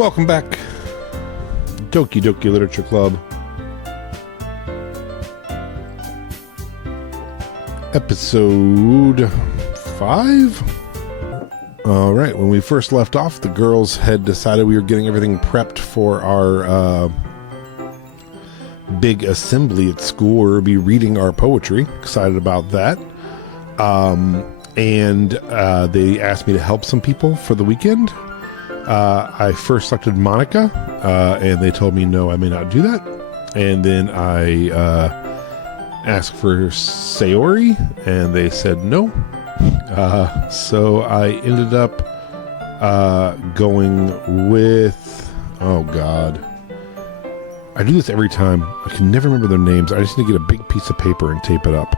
Welcome back, Doki Doki Literature Club, episode 5. All right, when we first left off, the girls had decided we were getting everything prepped for our big assembly at school where we'll be reading our poetry. Excited about that. And they asked me to help some people for the weekend. I first selected Monica, and they told me no, I may not do that. And then I asked for Sayori, and they said no. So I ended up going with, oh God, I do this every time. I can never remember their names. I just need to get a big piece of paper and tape it up.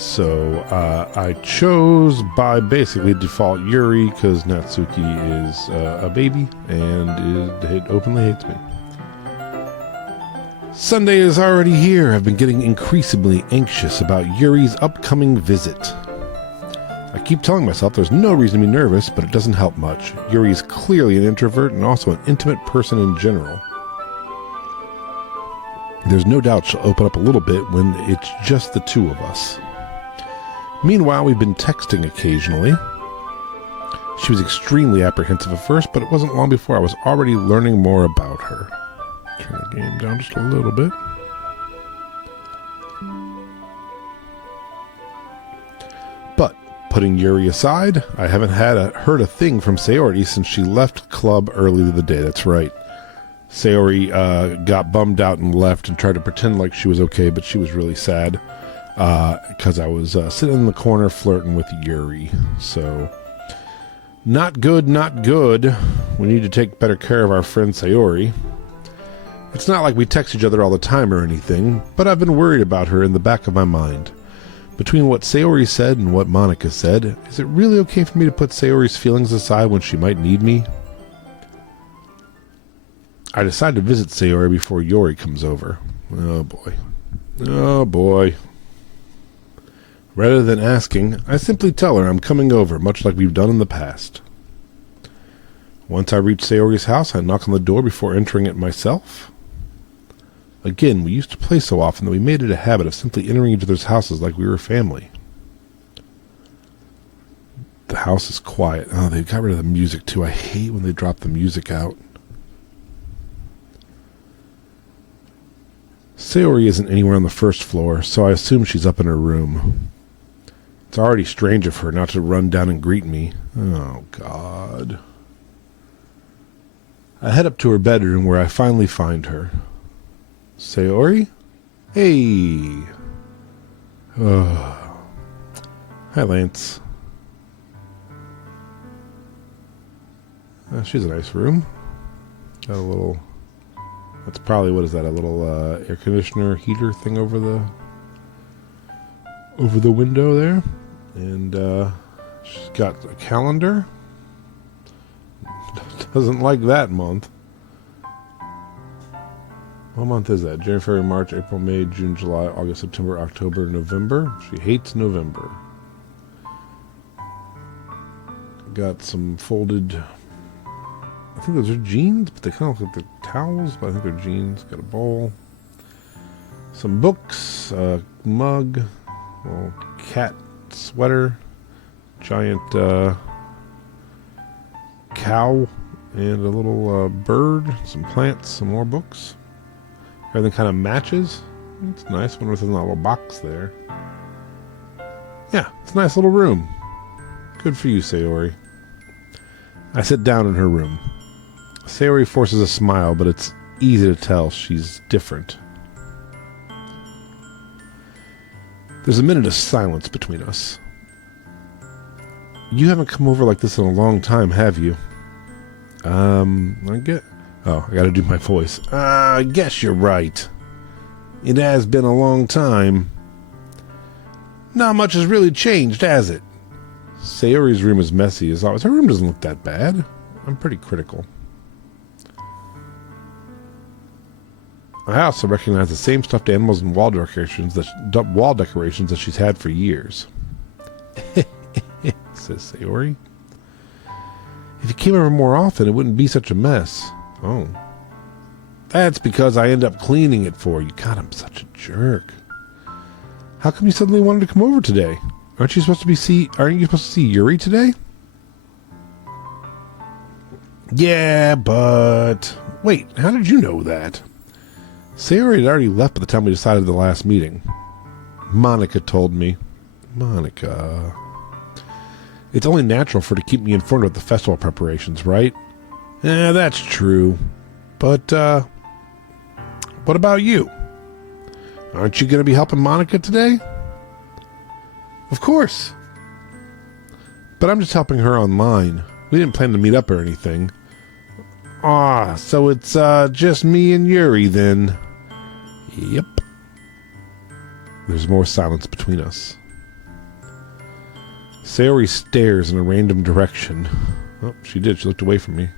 So I chose by basically default Yuri because Natsuki is a baby and it openly hates me. Sunday is already here. I've been getting increasingly anxious about Yuri's upcoming visit. I keep telling myself there's no reason to be nervous, but it doesn't help much. Yuri is clearly an introvert and also an intimate person in general. There's no doubt she'll open up a little bit when it's just the two of us. Meanwhile, we've been texting occasionally. She was extremely apprehensive at first, but it wasn't long before I was already learning more about her. Turn the game down just a little bit. But, putting Yuri aside, I haven't heard a thing from Sayori since she left club earlier the day. That's right. Sayori got bummed out and left and tried to pretend like she was okay, but she was really sad because I was sitting in the corner flirting with Yuri. So, not good, not good. We need to take better care of our friend Sayori. It's not like we text each other all the time or anything, but I've been worried about her in the back of my mind. Between what Sayori said and what Monica said, is it really okay for me to put Sayori's feelings aside when she might need me? I decide to visit Sayori before Yuri comes over. Oh boy. Oh boy. Rather than asking, I simply tell her I'm coming over, much like we've done in the past. Once I reach Sayori's house, I knock on the door before entering it myself. Again, we used to play so often that we made it a habit of simply entering each other's houses like we were family. The house is quiet. Oh, they got rid of the music too. I hate when they drop the music out. Sayori isn't anywhere on the first floor, so I assume she's up in her room. It's already strange of her not to run down and greet me. Oh, God. I head up to her bedroom where I finally find her. Sayori? Hey. Oh. Hi, Lance. She's a nice room. Got a little... That's probably, what is that, a little air conditioner heater thing over the window there. And she's got a calendar. Doesn't like that month. What month is that? January, February, March, April, May, June, July, August, September, October, November. She hates November. Got some folded... I think those are jeans, but they kind of look like they're towels, but I think they're jeans. Got a bowl. Some books, a mug, a little cat sweater, giant cow, and a little bird, some plants, some more books. Everything kind of matches. It's nice. I wonder if there's a little box there. Yeah, it's a nice little room. Good for you, Sayori. I sit down in her room. Sayori forces a smile, but it's easy to tell she's different. There's a minute of silence between us. You haven't come over like this in a long time, have you? I gotta do my voice. I guess you're right. It has been a long time. Not much has really changed, has it? Sayori's room is messy as always. Her room doesn't look that bad. I'm pretty critical. I also recognize the same stuffed animals and wall decorations that she's had for years. Says Sayori. If you came over more often, it wouldn't be such a mess. Oh. That's because I end up cleaning it for you. God, I'm such a jerk. How come you suddenly wanted to come over today? Aren't you supposed to see Yuri today? Yeah, but... Wait, how did you know that? Sayori had already left by the time we decided the last meeting. Monica told me. Monica... It's only natural for her to keep me informed about the festival preparations, right? That's true. But, what about you? Aren't you going to be helping Monica today? Of course. But I'm just helping her online. We didn't plan to meet up or anything. So it's, just me and Yuri then. Yep. There's more silence between us. Sayori stares in a random direction. Oh, she did. She looked away from me.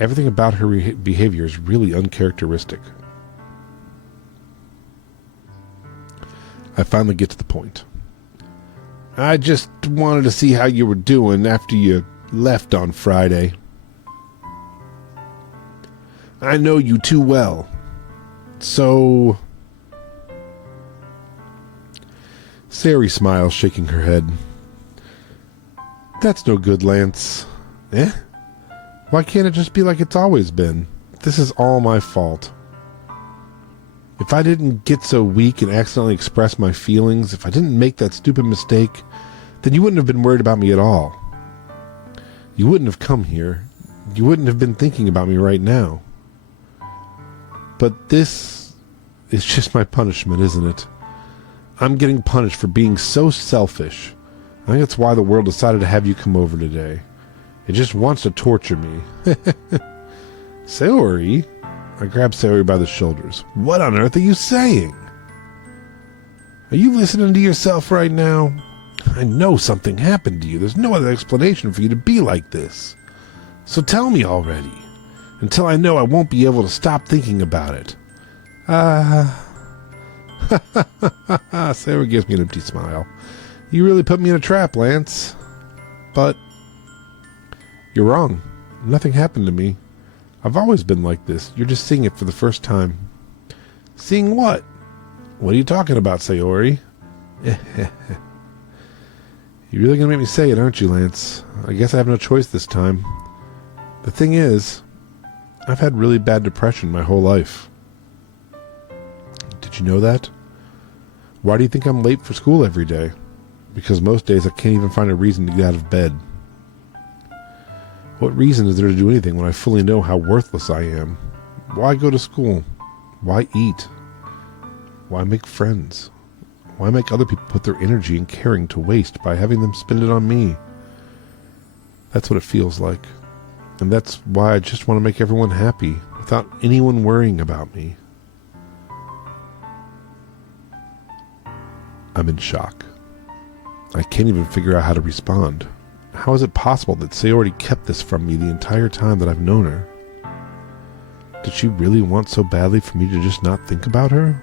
Everything about her behavior is really uncharacteristic. I finally get to the point. I just wanted to see how you were doing after you left on Friday. I know you too well. So... Sayori smiles, shaking her head. That's no good, Lance. Why can't it just be like it's always been? This is all my fault. If I didn't get so weak and accidentally express my feelings, if I didn't make that stupid mistake, then you wouldn't have been worried about me at all. You wouldn't have come here. You wouldn't have been thinking about me right now. But this is just my punishment, isn't it? I'm getting punished for being so selfish. I think that's why the world decided to have you come over today. It just wants to torture me. Sayori? I grabbed Sayori by the shoulders. What on earth are you saying? Are you listening to yourself right now? I know something happened to you. There's no other explanation for you to be like this. So tell me already. Until I know, I won't be able to stop thinking about it. Sayori gives me an empty smile. You really put me in a trap, Lance. But you're wrong. Nothing happened to me. I've always been like this. You're just seeing it for the first time. Seeing what? What are you talking about, Sayori? You're really going to make me say it, aren't you, Lance? I guess I have no choice this time. The thing is, I've had really bad depression my whole life. Did you know that? Why do you think I'm late for school every day? Because most days I can't even find a reason to get out of bed. What reason is there to do anything when I fully know how worthless I am? Why go to school? Why eat? Why make friends? Why make other people put their energy and caring to waste by having them spend it on me? That's what it feels like. And that's why I just want to make everyone happy, without anyone worrying about me. I'm in shock. I can't even figure out how to respond. How is it possible that Sayori kept this from me the entire time that I've known her? Did she really want so badly for me to just not think about her?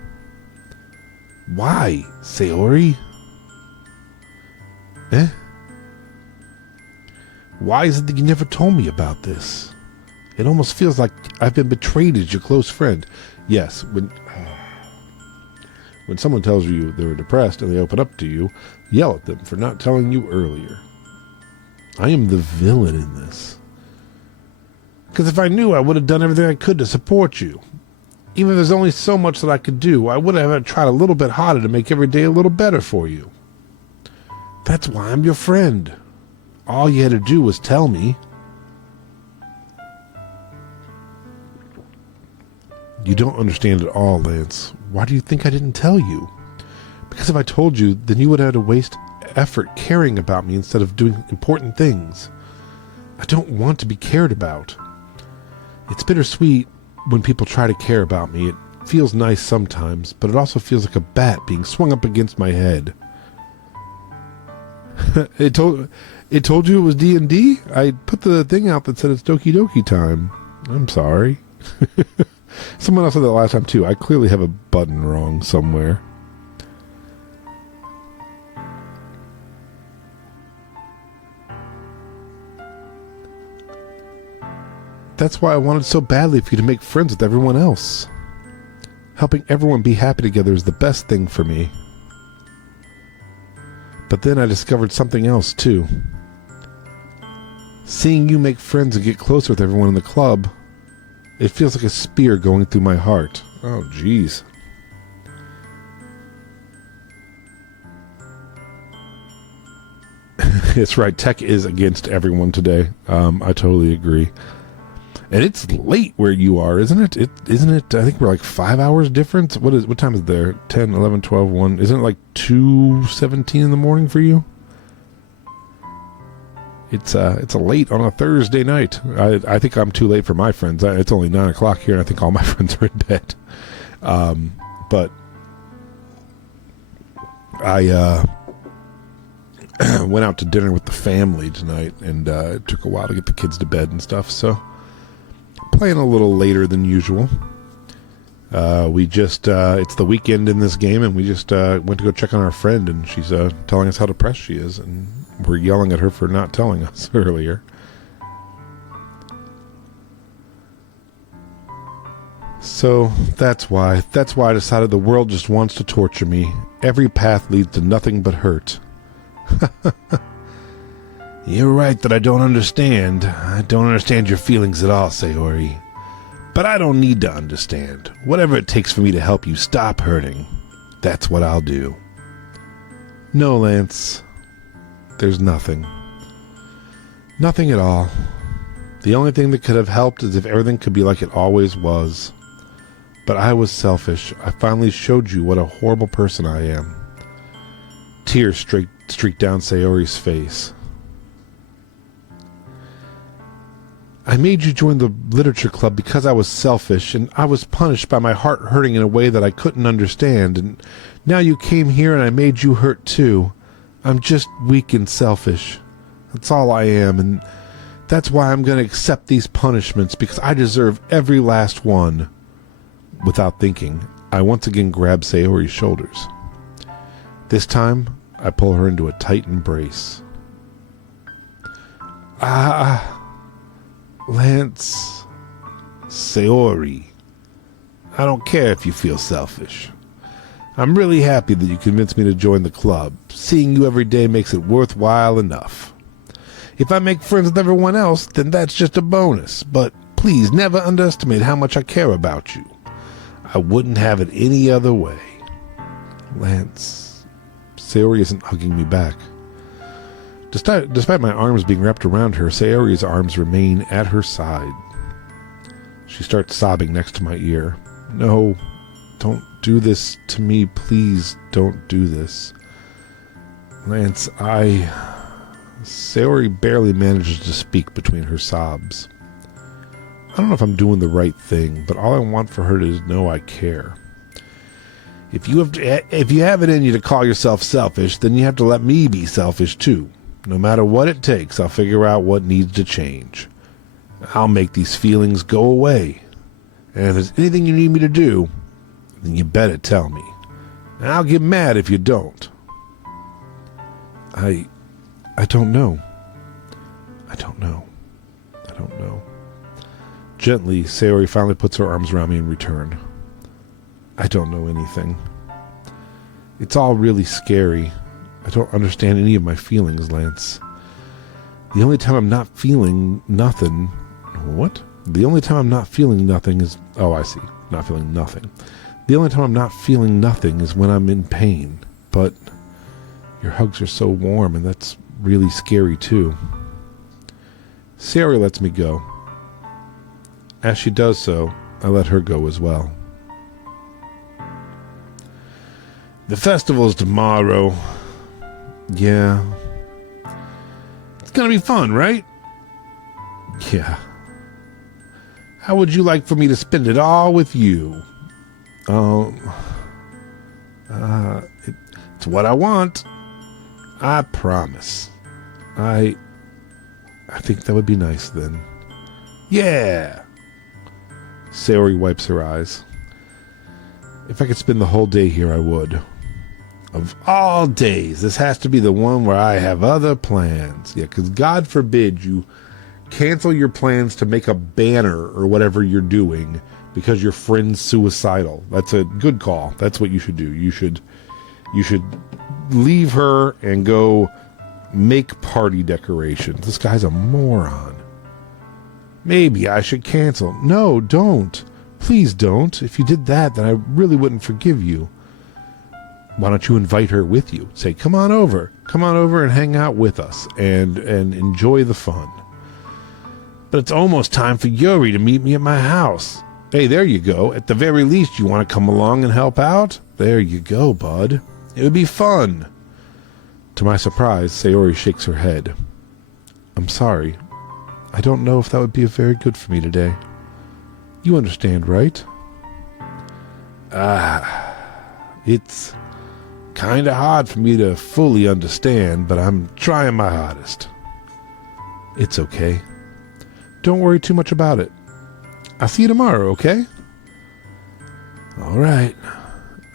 Why, Sayori? Why is it that you never told me about this? It almost feels like I've been betrayed as your close friend. Yes, when someone tells you they're depressed and they open up to you, yell at them for not telling you earlier. I am the villain in this. Because if I knew, I would have done everything I could to support you. Even if there's only so much that I could do, I would have tried a little bit harder to make every day a little better for you. That's why I'm your friend. All you had to do was tell me. You don't understand at all, Lance. Why do you think I didn't tell you? Because if I told you, then you would have to waste effort caring about me instead of doing important things. I don't want to be cared about. It's bittersweet when people try to care about me. It feels nice sometimes, but it also feels like a bat being swung up against my head. It told you it was D&D? I put the thing out that said it's Doki Doki time. I'm sorry. Someone else said that last time too. I clearly have a button wrong somewhere. That's why I wanted so badly for you to make friends with everyone else. Helping everyone be happy together is the best thing for me. But then I discovered something else, too. Seeing you make friends and get closer with everyone in the club, it feels like a spear going through my heart. Oh, jeez. It's right. Tech is against everyone today. I totally agree. And it's late where you are, isn't it? Isn't it? I think we're like 5 hours difference. What time is it there? 10, 11, 12, 1. Isn't it like 2:17 in the morning for you? It's a late on a Thursday night. I think I'm too late for my friends. It's only 9 o'clock here, and I think all my friends are in bed. But I went out to dinner with the family tonight, and it took a while to get the kids to bed and stuff, so playing a little later than usual. We just it's the weekend in this game, and we just went to go check on our friend, and she's telling us how depressed she is, and we're yelling at her for not telling us earlier. So that's why I decided the world just wants to torture me. Every path leads to nothing but hurt. You're right that I don't understand. I don't understand your feelings at all, Sayori. But I don't need to understand. Whatever it takes for me to help you stop hurting, that's what I'll do. No, Lance. There's nothing. Nothing at all. The only thing that could have helped is if everything could be like it always was. But I was selfish. I finally showed you what a horrible person I am. Tears streaked down Sayori's face. I made you join the literature club because I was selfish, and I was punished by my heart hurting in a way that I couldn't understand, and now you came here and I made you hurt too. I'm just weak and selfish. That's all I am, and that's why I'm going to accept these punishments, because I deserve every last one. Without thinking, I once again grab Sayori's shoulders. This time, I pull her into a tight embrace. Lance, Sayori, I don't care if you feel selfish. I'm really happy that you convinced me to join the club. Seeing you every day makes it worthwhile enough. If I make friends with everyone else, then that's just a bonus. But please never underestimate how much I care about you. I wouldn't have it any other way. Lance, Sayori isn't hugging me back. Despite my arms being wrapped around her, Sayori's arms remain at her side. She starts sobbing next to my ear. No, don't do this to me. Please don't do this. Lance, Sayori barely manages to speak between her sobs. I don't know if I'm doing the right thing, but all I want for her to know I care. If you have it in you to call yourself selfish, then you have to let me be selfish too. No matter what it takes, I'll figure out what needs to change. I'll make these feelings go away. And if there's anything you need me to do, then you better tell me. And I'll get mad if you don't. I don't know. I don't know. Gently, Sayori finally puts her arms around me in return. I don't know anything. It's all really scary. I don't understand any of my feelings, Lance. The only time I'm not feeling nothing... What? The only time I'm not feeling nothing is... Oh, I see. Not feeling nothing. The only time I'm not feeling nothing is when I'm in pain. But your hugs are so warm, and that's really scary, too. Sayori lets me go. As she does so, I let her go as well. The festival's tomorrow. Yeah. It's gonna be fun, right? Yeah. How would you like for me to spend it all with you? It's what I want. I promise. I think that would be nice then. Yeah. Sayori wipes her eyes. If I could spend the whole day here, I would. Of all days, this has to be the one where I have other plans. Yeah, because God forbid you cancel your plans to make a banner or whatever you're doing because your friend's suicidal. That's a good call. That's what you should do. You should leave her and go make party decorations. This guy's a moron. Maybe I should cancel. No, don't. Please don't. If you did that, then I really wouldn't forgive you. Why don't you invite her with you? Say, come on over and hang out with us and enjoy the fun. But it's almost time for Yuri to meet me at my house. Hey, there you go. At the very least, you want to come along and help out? There you go, bud. It would be fun. To my surprise, Sayori shakes her head. I'm sorry. I don't know if that would be very good for me today. You understand, right? It's kind of hard for me to fully understand, but I'm trying my hardest. It's okay. Don't worry too much about it. I'll see you tomorrow, okay? All right.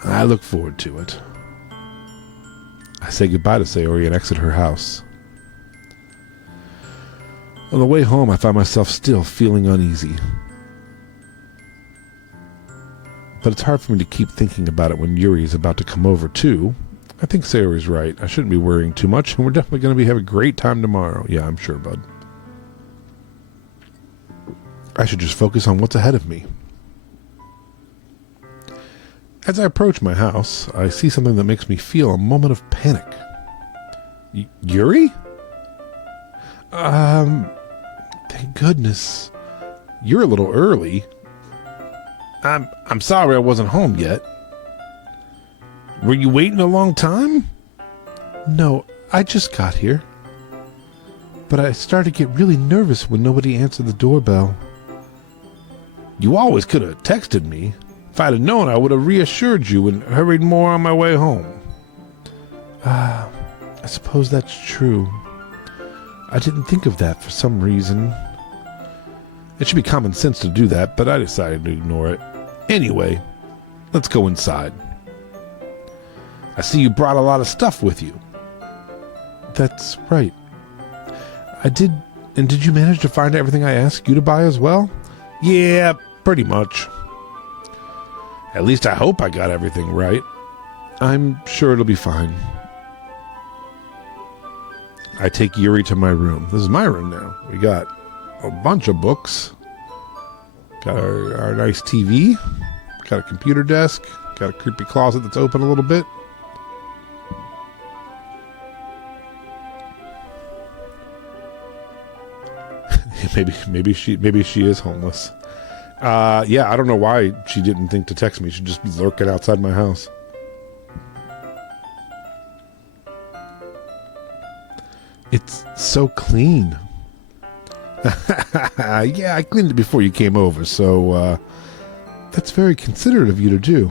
I look forward to it. I say goodbye to Sayori and exit her house. On the way home, I find myself still feeling uneasy. But it's hard for me to keep thinking about it when Yuri is about to come over, too. I think Sayori's right. I shouldn't be worrying too much, and we're definitely going to have a great time tomorrow. Yeah, I'm sure, bud. I should just focus on what's ahead of me. As I approach my house, I see something that makes me feel a moment of panic. Yuri? Thank goodness. You're a little early. I'm sorry I wasn't home yet. Were you waiting a long time? No, I just got here. But I started to get really nervous when nobody answered the doorbell. You always could have texted me. If I'd have known, I would have reassured you and hurried more on my way home. I suppose that's true. I didn't think of that for some reason. It should be common sense to do that, but I decided to ignore it. Anyway, let's go inside. I see you brought a lot of stuff with you. That's right. I did. And did you manage to find everything I asked you to buy as well? Yeah, pretty much. At least I hope I got everything right. I'm sure it'll be fine. I take Yuri to my room. This is my room now. We got a bunch of books. Got our nice TV. Got a computer desk. Got a creepy closet that's open a little bit. maybe she is homeless. Yeah, I don't know why she didn't think to text me. She'd just be lurking outside my house. It's so clean. Yeah, I cleaned it before you came over, so that's very considerate of you to do.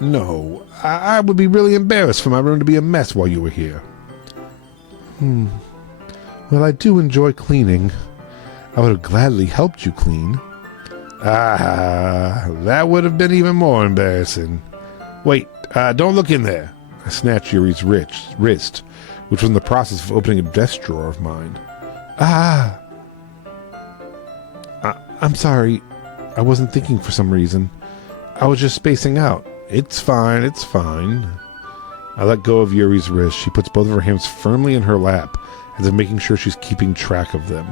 No. I would be really embarrassed for my room to be a mess while you were here. Well, I do enjoy cleaning. I would have gladly helped you clean. That would have been even more embarrassing. Wait, don't look in there. I snatched Yuri's wrist, which was in the process of opening a desk drawer of mine. I'm sorry. I wasn't thinking for some reason. I was just spacing out. It's fine. I let go of Yuri's wrist. She puts both of her hands firmly in her lap, as if making sure she's keeping track of them.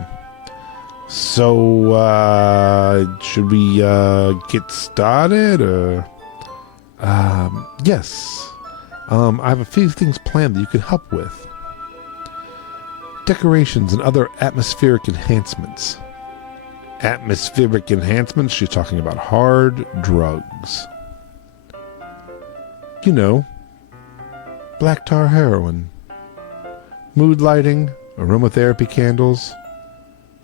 So, should we get started? Yes. I have a few things planned that you could help with. Decorations and other atmospheric enhancements. Atmospheric enhancements? She's talking about hard drugs. You know, black tar heroin, mood lighting, aromatherapy candles,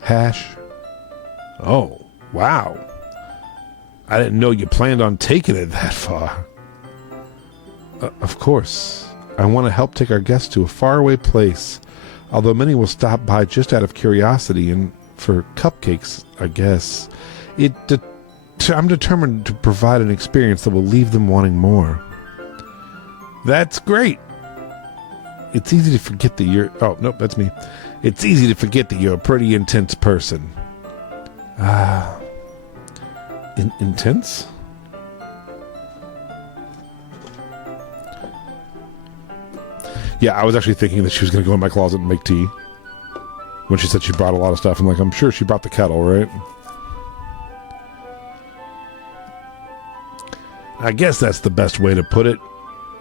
hash. Oh, wow. I didn't know you planned on taking it that far. Of course. I want to help take our guests to a faraway place, although many will stop by just out of curiosity and for cupcakes, I guess. I'm determined to provide an experience that will leave them wanting more. That's great. It's easy to forget that you're... Oh, nope, that's me. It's easy to forget that you're a pretty intense person. Intense? Yeah, I was actually thinking that she was going to go in my closet and make tea. When she said she brought a lot of stuff, I'm like, I'm sure she brought the kettle, right? I guess that's the best way to put it.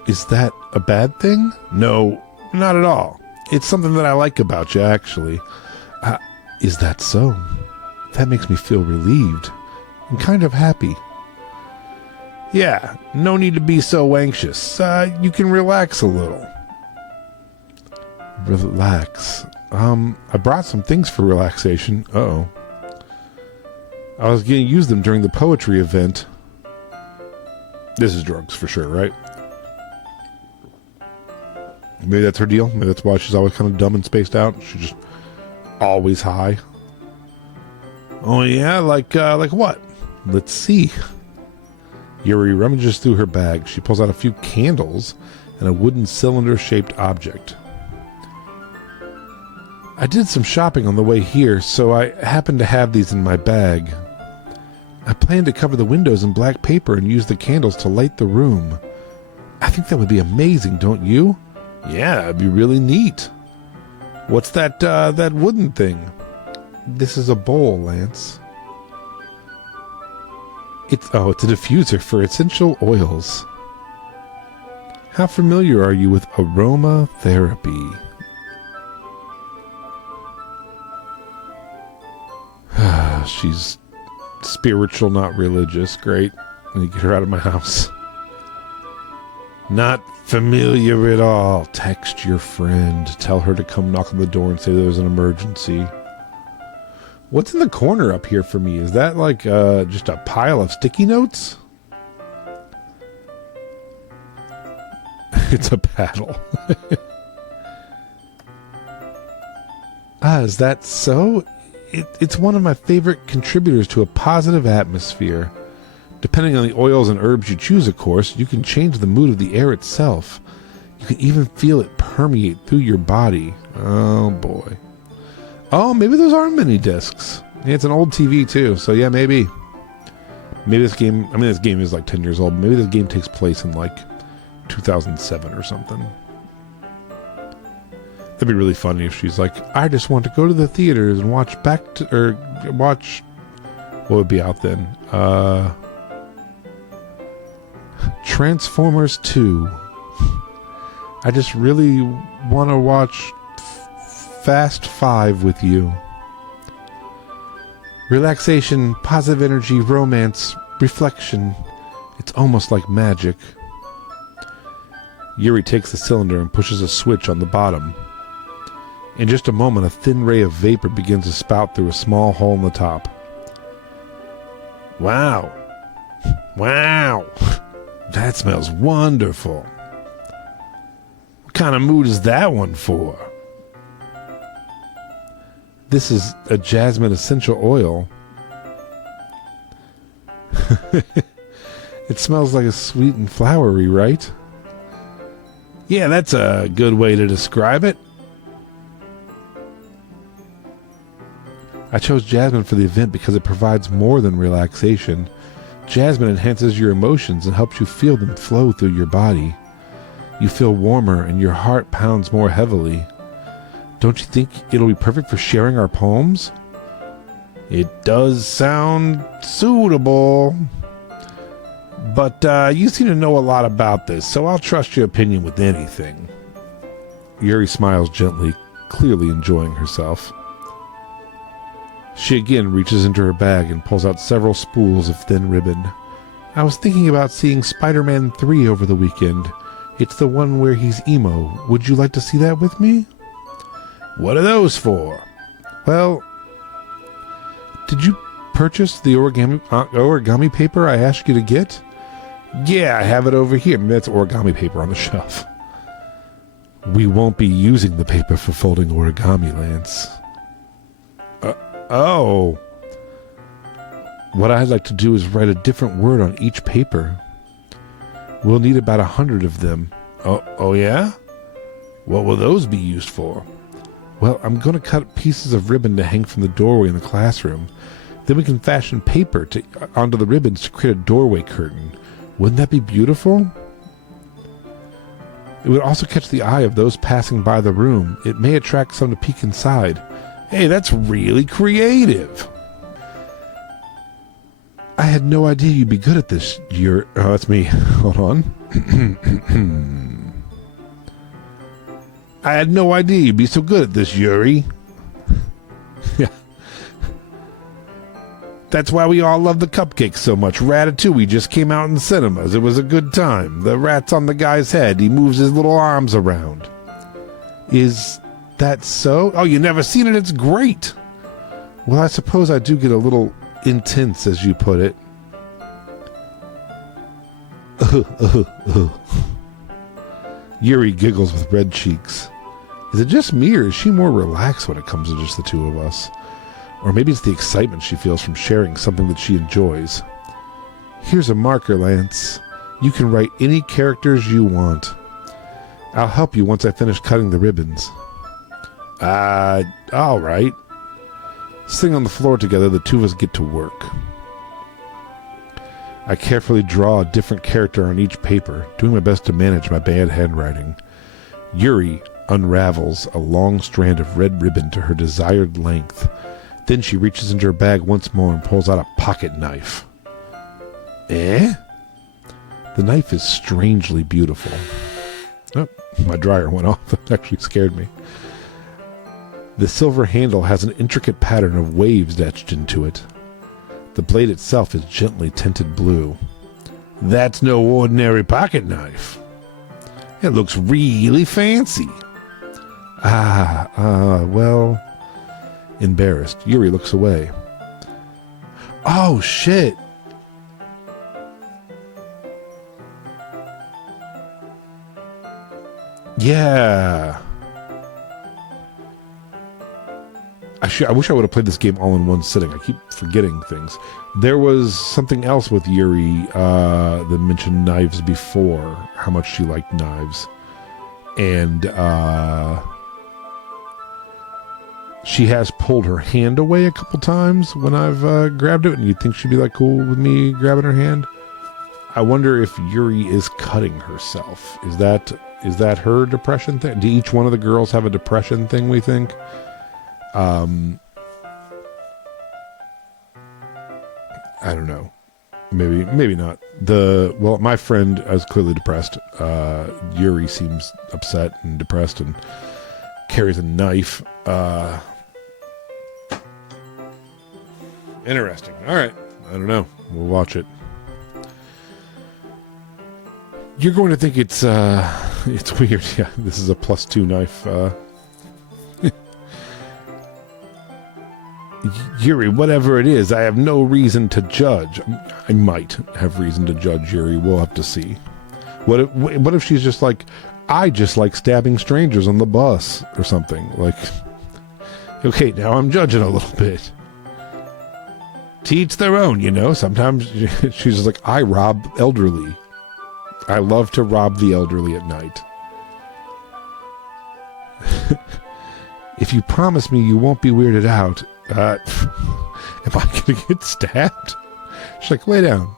Is that a bad thing? No, not at all. It's something that I like about you, actually. Is that so? That makes me feel relieved and kind of happy. Yeah, no need to be so anxious. You can relax a little. Relax. I brought some things for relaxation. Uh-oh. I was going to use them during the poetry event. This is drugs for sure, right? Maybe that's her deal. Maybe that's why she's always kind of dumb and spaced out. She's just always high. Oh yeah, like what? Let's see. Yuri rummages through her bag. She pulls out a few candles and a wooden cylinder-shaped object. I did some shopping on the way here, so I happened to have these in my bag. I plan to cover the windows in black paper and use the candles to light the room. I think that would be amazing, don't you? Yeah, it'd be really neat. What's that wooden thing? This is a bowl, Lance. It's a diffuser for essential oils. How familiar are you with aromatherapy? She's spiritual, not religious. Great. I need to get her out of my house. Not familiar at all. Text your friend. Tell her to come knock on the door and say there's an emergency. What's in the corner up here for me? Is that like just a pile of sticky notes? It's a paddle. Is that so? It's one of my favorite contributors to a positive atmosphere. Depending on the oils and herbs you choose, of course, you can change the mood of the air itself. You can even feel it permeate through your body. Oh, boy. Oh, maybe those are mini discs. Yeah, it's an old TV, too, so yeah, maybe. Maybe this game, this game is like 10 years old. Maybe this game takes place in like 2007 or something. That'd be really funny if she's like, I just want to go to the theaters and watch watch, what would be out then? Transformers 2. I just really want to watch Fast 5 with you. Relaxation, positive energy, romance, reflection. It's almost like magic. Yuri takes the cylinder and pushes a switch on the bottom. In just a moment, a thin ray of vapor begins to spout through a small hole in the top. Wow. Wow. That smells wonderful. What kind of mood is that one for? This is a jasmine essential oil. It smells like a sweet and flowery, right? Yeah, that's a good way to describe it. I chose jasmine for the event because it provides more than relaxation. Jasmine enhances your emotions and helps you feel them flow through your body. You feel warmer and your heart pounds more heavily. Don't you think it'll be perfect for sharing our poems? It does sound suitable. But you seem to know a lot about this, so I'll trust your opinion with anything. Yuri smiles gently, clearly enjoying herself. She again reaches into her bag and pulls out several spools of thin ribbon. I was thinking about seeing Spider-Man 3 over the weekend. It's the one where he's emo. Would you like to see that with me? What are those for? Well, did you purchase the origami paper I asked you to get? Yeah, I have it over here. Maybe that's origami paper on the shelf. We won't be using the paper for folding origami, Lance. Oh. What I'd like to do is write a different word on each paper. We'll need about 100 of them. Oh yeah? What will those be used for? Well, I'm going to cut pieces of ribbon to hang from the doorway in the classroom. Then we can fashion paper onto the ribbons to create a doorway curtain. Wouldn't that be beautiful? It would also catch the eye of those passing by the room. It may attract some to peek inside. Hey, that's really creative. I had no idea you'd be good at this. Oh, that's me. Hold on. I had no idea you'd be so good at this, Yuri. Yeah. That's why we all love the cupcakes so much. Ratatouille just came out in cinemas. It was a good time. The rat's on the guy's head. He moves his little arms around. Is that so? Oh, you never seen it? It's great. Well, I suppose I do get a little intense, as you put it. Yuri giggles with red cheeks. Is it just me, or is she more relaxed when it comes to just the two of us? Or maybe it's the excitement she feels from sharing something that she enjoys. Here's a marker, Lance. You can write any characters you want. I'll help you once I finish cutting the ribbons. All right. Sitting on the floor together, the two of us get to work. I carefully draw a different character on each paper, doing my best to manage my bad handwriting. Yuri unravels a long strand of red ribbon to her desired length. Then she reaches into her bag once more and pulls out a pocket knife. Eh? The knife is strangely beautiful. Oh, my dryer went off. That actually scared me. The silver handle has an intricate pattern of waves etched into it. The blade itself is gently tinted blue. That's no ordinary pocket knife. It looks really fancy. Well... Embarrassed, Yuri looks away. Oh, shit. Yeah. I wish I would have played this game all in one sitting. I keep forgetting things. There was something else with Yuri that mentioned knives before, how much she liked knives. And she has pulled her hand away a couple times when I've grabbed it, and you'd think she'd be like cool with me grabbing her hand. I wonder if Yuri is cutting herself. Is that her depression thing? Do each one of the girls have a depression thing, we think? I don't know. Maybe not. My friend is clearly depressed. Yuri seems upset and depressed and carries a knife. Interesting. All right. I don't know. We'll watch it. You're going to think it's weird. Yeah, this is a +2 knife. Yuri, whatever it is, I have no reason to judge. I might have reason to judge Yuri. We'll have to see. What if she's just like, I just like stabbing strangers on the bus or something? Like, okay, now I'm judging a little bit. To each their own, you know. Sometimes she's just like, I rob elderly. I love to rob the elderly at night. If you promise me you won't be weirded out, am I gonna get stabbed? She's like, lay down.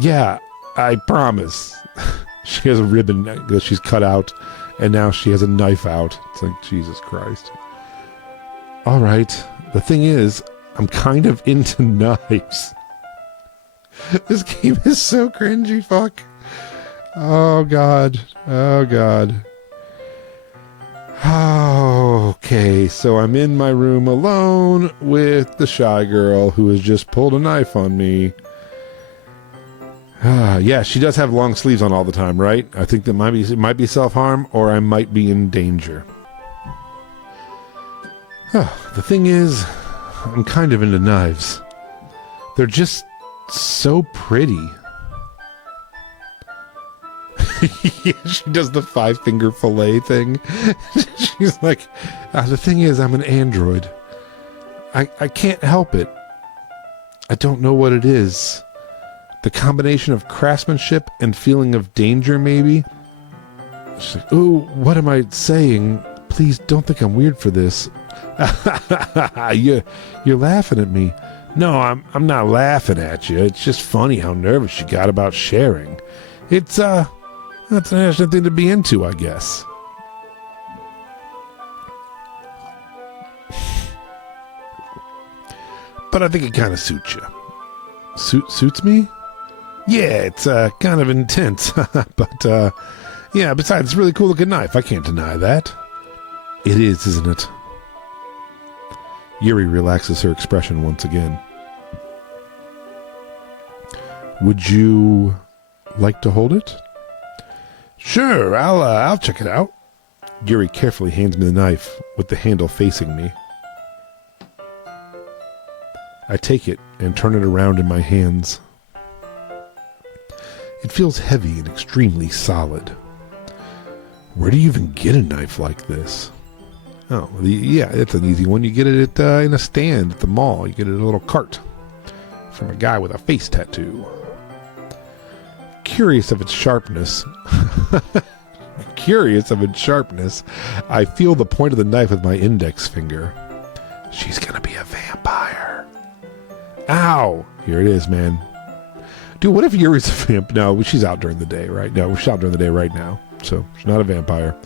Yeah, I promise. She has a ribbon that she's cut out, and now she has a knife out. It's like, Jesus Christ. All right. The thing is, I'm kind of into knives. This game is so cringy, fuck. Oh, God. Oh, God. Okay, so I'm in my room alone with the shy girl who has just pulled a knife on me. Yeah, she does have long sleeves on all the time, right? I think that might be self-harm, or I might be in danger. The thing is, I'm kind of into knives. They're just so pretty. Yeah, she does the 5-finger fillet thing. She's like, the thing is, I'm an android. I can't help it. I don't know what it is. The combination of craftsmanship and feeling of danger, maybe? She's like, ooh, what am I saying? Please don't think I'm weird for this. You're laughing at me. No, I'm not laughing at you. It's just funny how nervous you got about sharing. That's an interesting thing to be into, I guess. But I think it kind of suits you. Suits me? Yeah, it's kind of intense. But, yeah, besides, it's a really cool looking knife. I can't deny that. It is, isn't it? Yuri relaxes her expression once again. Would you like to hold it? Sure, I'll check it out. Yuri carefully hands me the knife with the handle facing me. I take it and turn it around in my hands. It feels heavy and extremely solid. Where do you even get a knife like this? Oh, yeah, it's an easy one. You get it in a stand at the mall. You get it in a little cart from a guy with a face tattoo. Curious of its sharpness, I feel the point of the knife with my index finger. She's gonna be a vampire. Ow! Here it is, man. Dude, what if Yuri's a vamp? No, she's out during the day, right? No, she's out during the day right now. So, she's not a vampire.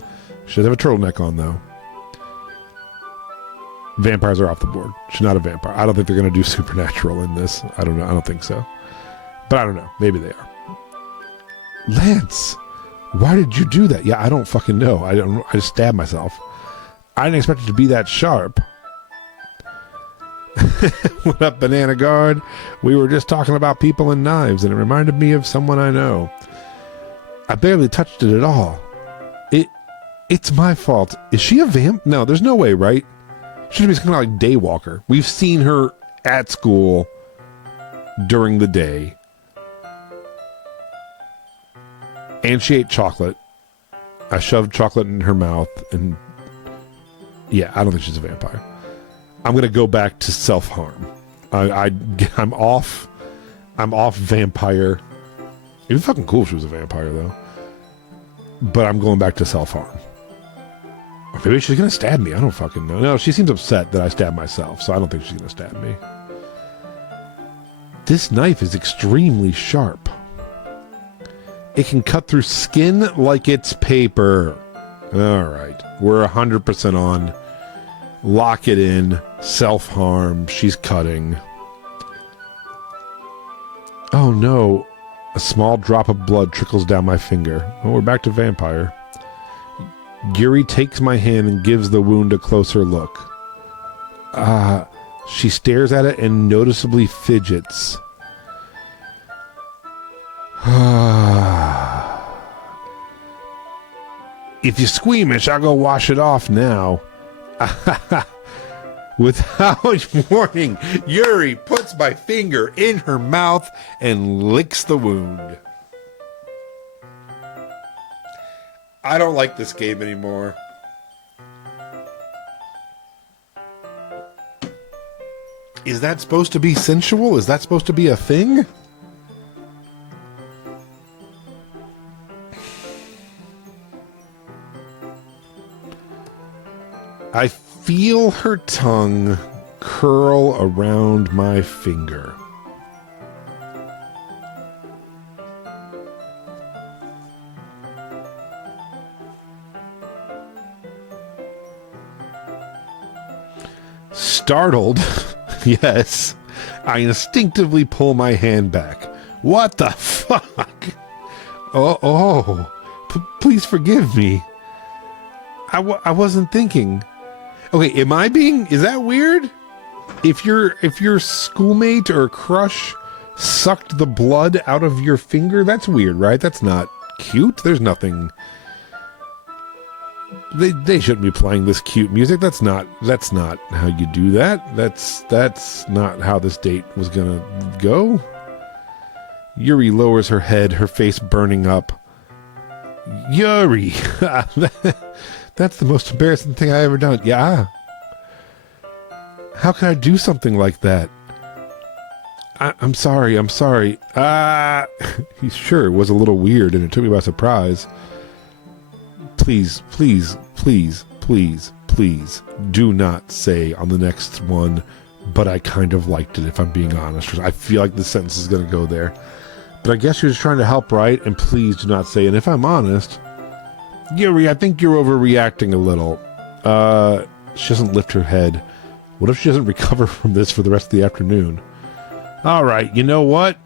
She does have a turtleneck on, though. Vampires are off the board. She's not a vampire. I don't think they're going to do supernatural in this. I don't know. I don't think so. But I don't know. Maybe they are. Lance, why did you do that? Yeah, I don't fucking know. I just stabbed myself. I didn't expect it to be that sharp. What up, Banana Guard? We were just talking about people and knives, and it reminded me of someone I know. I barely touched it at all. It's my fault. Is she a vamp? No, there's no way, right? She's kind of like Daywalker. We've seen her at school during the day. And she ate chocolate. I shoved chocolate in her mouth, and yeah, I don't think she's a vampire. I'm gonna go back to self-harm. I'm off vampire. It'd be fucking cool if she was a vampire, though. But I'm going back to self-harm. Or maybe she's gonna stab me. I don't fucking know. No, she seems upset that I stabbed myself, so I don't think she's gonna stab me. This knife is extremely sharp. It can cut through skin like it's paper. Alright, we're 100% on. Lock it in. Self-harm. She's cutting. Oh no. A small drop of blood trickles down my finger. Oh, we're back to vampire. Yuri takes my hand and gives the wound a closer look. She stares at it and noticeably fidgets. If you're squeamish, I'll go wash it off now. Without warning, Yuri puts my finger in her mouth and licks the wound. I don't like this game anymore. Is that supposed to be sensual? Is that supposed to be a thing? I feel her tongue curl around my finger. Startled, yes, I instinctively pull my hand back. What the fuck? Please forgive me. I wasn't thinking. Okay, is that weird? If your schoolmate or crush sucked the blood out of your finger, that's weird, right? That's not cute. There's nothing. They shouldn't be playing this cute music. That's not how you do that. That's not how this date was gonna go. Yuri lowers her head, her face burning up. Yuri, that's the most embarrassing thing I ever done. Yeah. How can I do something like that? I'm sorry. Sure, it was a little weird and it took me by surprise. Please please, please do not say on the next one, but I kind of liked it, if I'm being honest. I feel like the sentence is going to go there. But I guess you're just trying to help, right? And please do not say, and if I'm honest, Yuri, I think you're overreacting a little. She doesn't lift her head. What if she doesn't recover from this for the rest of the afternoon? All right, you know what?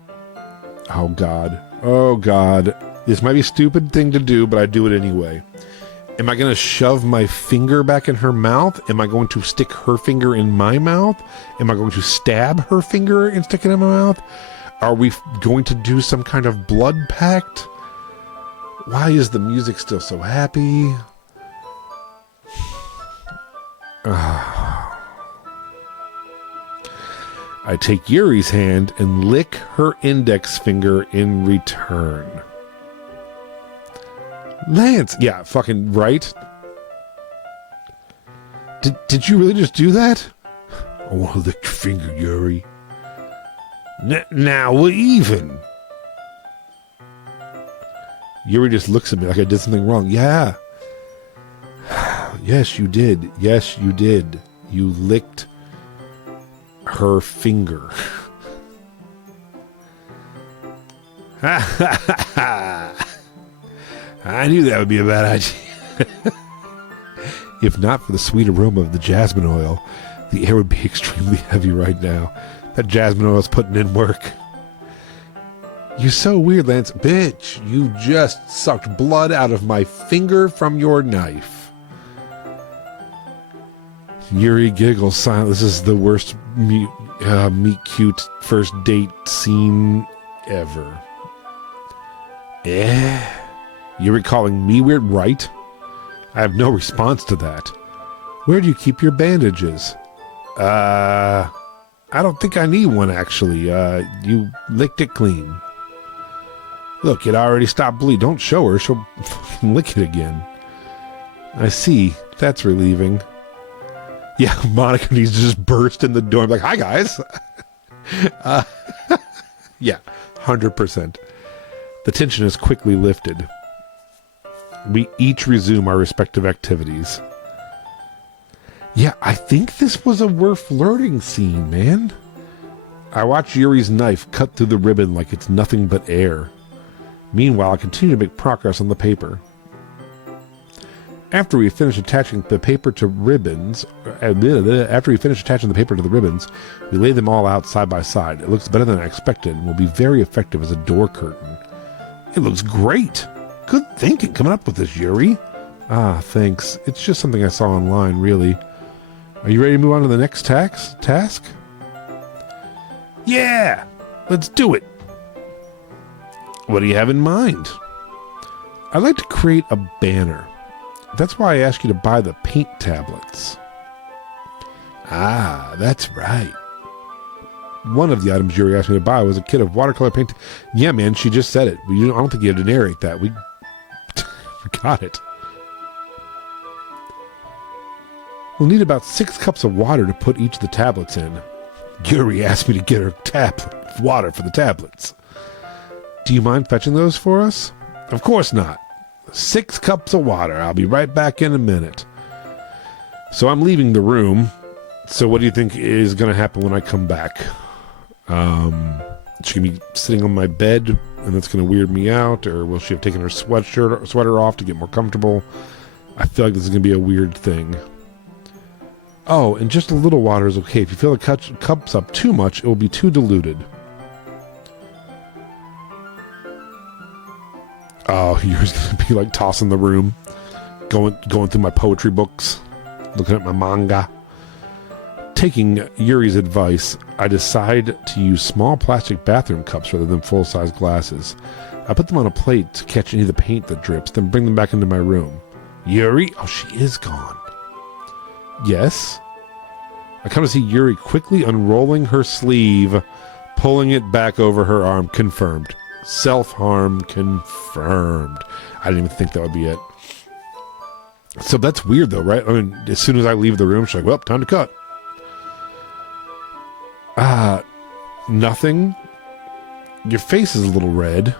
Oh, God. Oh, God. This might be a stupid thing to do, but I do it anyway. Am I going to shove my finger back in her mouth? Am I going to stick her finger in my mouth? Am I going to stab her finger and stick it in my mouth? Are we going to do some kind of blood pact? Why is the music still so happy? I take Yuri's hand and lick her index finger in return. Lance! Yeah, fucking right. Did you really just do that? I want to lick your finger, Yuri. Now we're even. Yuri just looks at me like I did something wrong. Yeah. Yes, you did. Yes, you did. You licked her finger. I knew that would be a bad idea. If not for the sweet aroma of the jasmine oil, the air would be extremely heavy right now. That jasmine oil is putting in work. You're so weird, Lance. Bitch, you just sucked blood out of my finger from your knife. Yuri giggles silently. This is the worst meet cute first date scene ever. You're calling me weird, right? I have no response to that. Where do you keep your bandages? I don't think I need one, actually. You licked it clean. Look, it already stopped bleeding. Don't show her. She'll fucking lick it again. I see. That's relieving. Yeah, Monica needs to just burst in the door and be like, hi, guys. Yeah, 100%. The tension is quickly lifted. We each resume our respective activities. Yeah, I think this was a worth flirting scene, man. I watch Yuri's knife cut through the ribbon like it's nothing but air. Meanwhile, I continue to make progress on the paper. After we finish attaching the paper to the ribbons, we lay them all out side by side. It looks better than I expected and will be very effective as a door curtain. It looks great. Good thinking coming up with this, Yuri. Ah, thanks. It's just something I saw online, really. Are you ready to move on to the next task? Yeah! Let's do it! What do you have in mind? I'd like to create a banner. That's why I asked you to buy the paint tablets. Ah, that's right. One of the items Yuri asked me to buy was a kit of watercolor paint. Yeah, man, she just said it. I don't think you had to narrate that. We got it. We'll need about 6 cups of water to put each of the tablets in. Yuri asked me to get her water for the tablets. Do you mind fetching those for us? Of course not. 6 cups of water. I'll be right back in a minute. So I'm leaving the room. So what do you think is going to happen when I come back? She going to be sitting on my bed and that's going to weird me out? Or will she have taken her sweater off to get more comfortable? I feel like this is going to be a weird thing. Oh, and just a little water is okay. If you fill the cups up too much, it will be too diluted. Oh, you're going to be like tossing the room, going through my poetry books, looking at my manga. Taking Yuri's advice, I decide to use small plastic bathroom cups rather than full-size glasses. I put them on a plate to catch any of the paint that drips, then bring them back into my room. Yuri? Oh, she is gone. Yes? I come to see Yuri quickly unrolling her sleeve, pulling it back over her arm. Confirmed. Self-harm confirmed. I didn't even think that would be it. So that's weird though, right? I mean, as soon as I leave the room, she's like, well, time to cut. Nothing. Your face is a little red.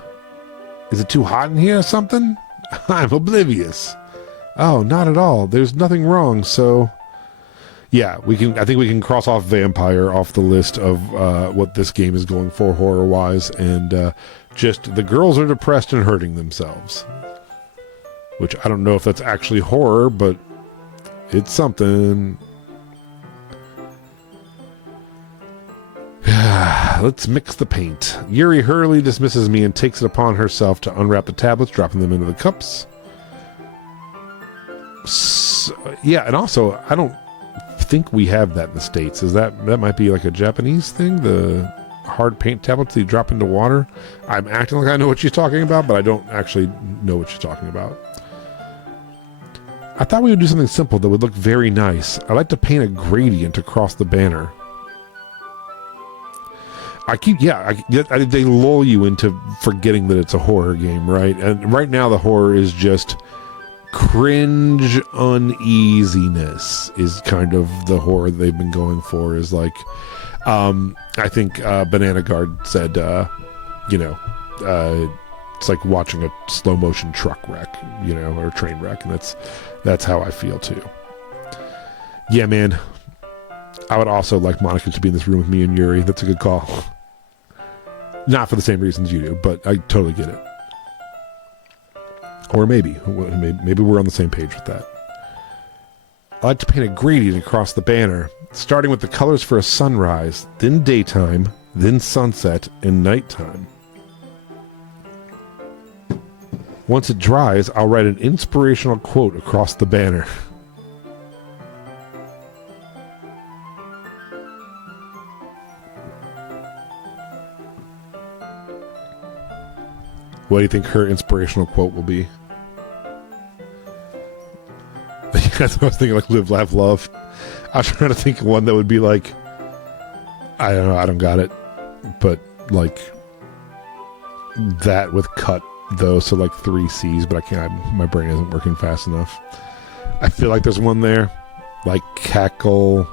Is it too hot in here or something? I'm oblivious. Oh, not at all. There's nothing wrong, so... Yeah, I think we can cross off vampire off the list of what this game is going for horror-wise, and just the girls are depressed and hurting themselves. Which I don't know if that's actually horror, but it's something. Let's mix the paint. Yuri hurriedly dismisses me and takes it upon herself to unwrap the tablets, dropping them into the cups. Yeah, and also, I don't think we have that in the States. That might be like a Japanese thing, the hard paint tablets that you drop into water. I'm acting like I know what she's talking about, but I don't actually know what she's talking about. I thought we would do something simple that would look very nice. I'd like to paint a gradient across the banner. They lull you into forgetting that it's a horror game, right? And right now the horror is just cringe uneasiness is kind of the horror they've been going for, is like, I think Banana Guard said, it's like watching a slow motion truck wreck, or train wreck, and that's how I feel too. Yeah, man. I would also like Monica to be in this room with me and Yuri. That's a good call. Not for the same reasons you do, but I totally get it. Or maybe we're on the same page with that. I like to paint a gradient across the banner, starting with the colors for a sunrise, then daytime, then sunset, and nighttime. Once it dries, I'll write an inspirational quote across the banner. What do you think her inspirational quote will be? That's what I was thinking, like live, laugh, love. I was trying to think of one that would be like, I don't know, I don't got it, but like that with cut though, so like 3 C's, but I can't, my brain isn't working fast enough. I feel like there's one there, like cackle,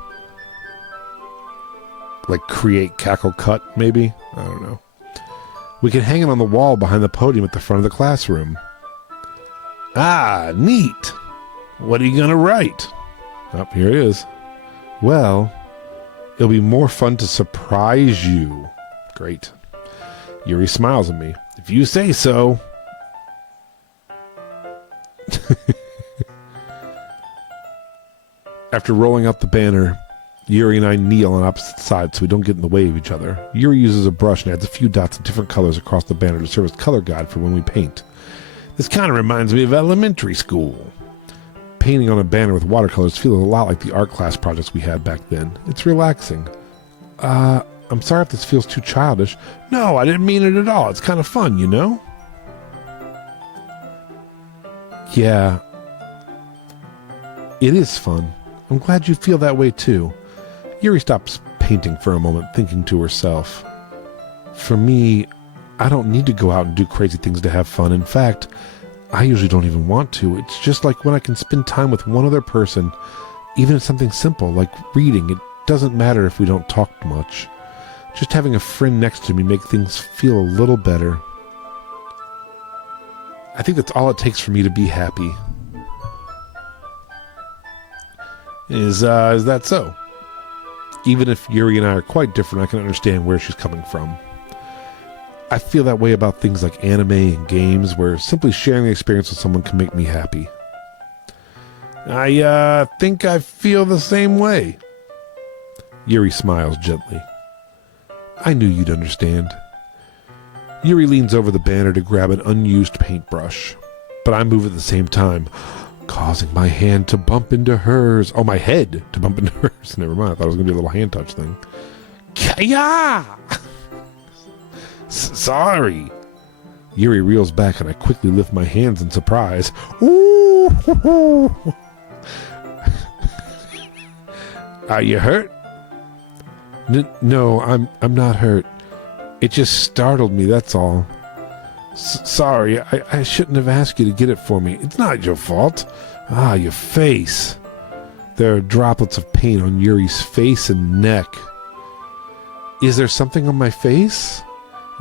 like create cackle cut maybe, I don't know. We can hang it on the wall behind the podium at the front of the classroom. Ah, neat. What are you going to write? Oh, here it is. Well, it'll be more fun to surprise you. Great. Yuri smiles at me. If you say so. After rolling out the banner, Yuri and I kneel on opposite sides so we don't get in the way of each other. Yuri uses a brush and adds a few dots of different colors across the banner to serve as color guide for when we paint. This kind of reminds me of elementary school. Painting on a banner with watercolors feels a lot like the art class projects we had back then. It's relaxing. I'm sorry if this feels too childish. No, I didn't mean it at all. It's kind of fun, you know? Yeah. It is fun. I'm glad you feel that way too. Yuri stops painting for a moment, thinking to herself. For me, I don't need to go out and do crazy things to have fun. In fact, I usually don't even want to. It's just like when I can spend time with one other person, even if something simple like reading. It doesn't matter if we don't talk much. Just having a friend next to me makes things feel a little better. I think that's all it takes for me to be happy. Is that so? Even if Yuri and I are quite different, I can understand where she's coming from. I feel that way about things like anime and games, where simply sharing the experience with someone can make me happy. I think I feel the same way. Yuri smiles gently. I knew you'd understand. Yuri leans over the banner to grab an unused paintbrush, but I move at the same time, causing my hand to bump into hers. Oh, my head to bump into hers. Never mind, I thought it was going to be a little hand touch thing. Kaya! Sorry. Yuri reels back and I quickly lift my hands in surprise. Ooh! Are you hurt? No, I'm not hurt. It just startled me, that's all. Sorry, I shouldn't have asked you to get it for me. It's not your fault. Ah, your face. There are droplets of paint on Yuri's face and neck. Is there something on my face?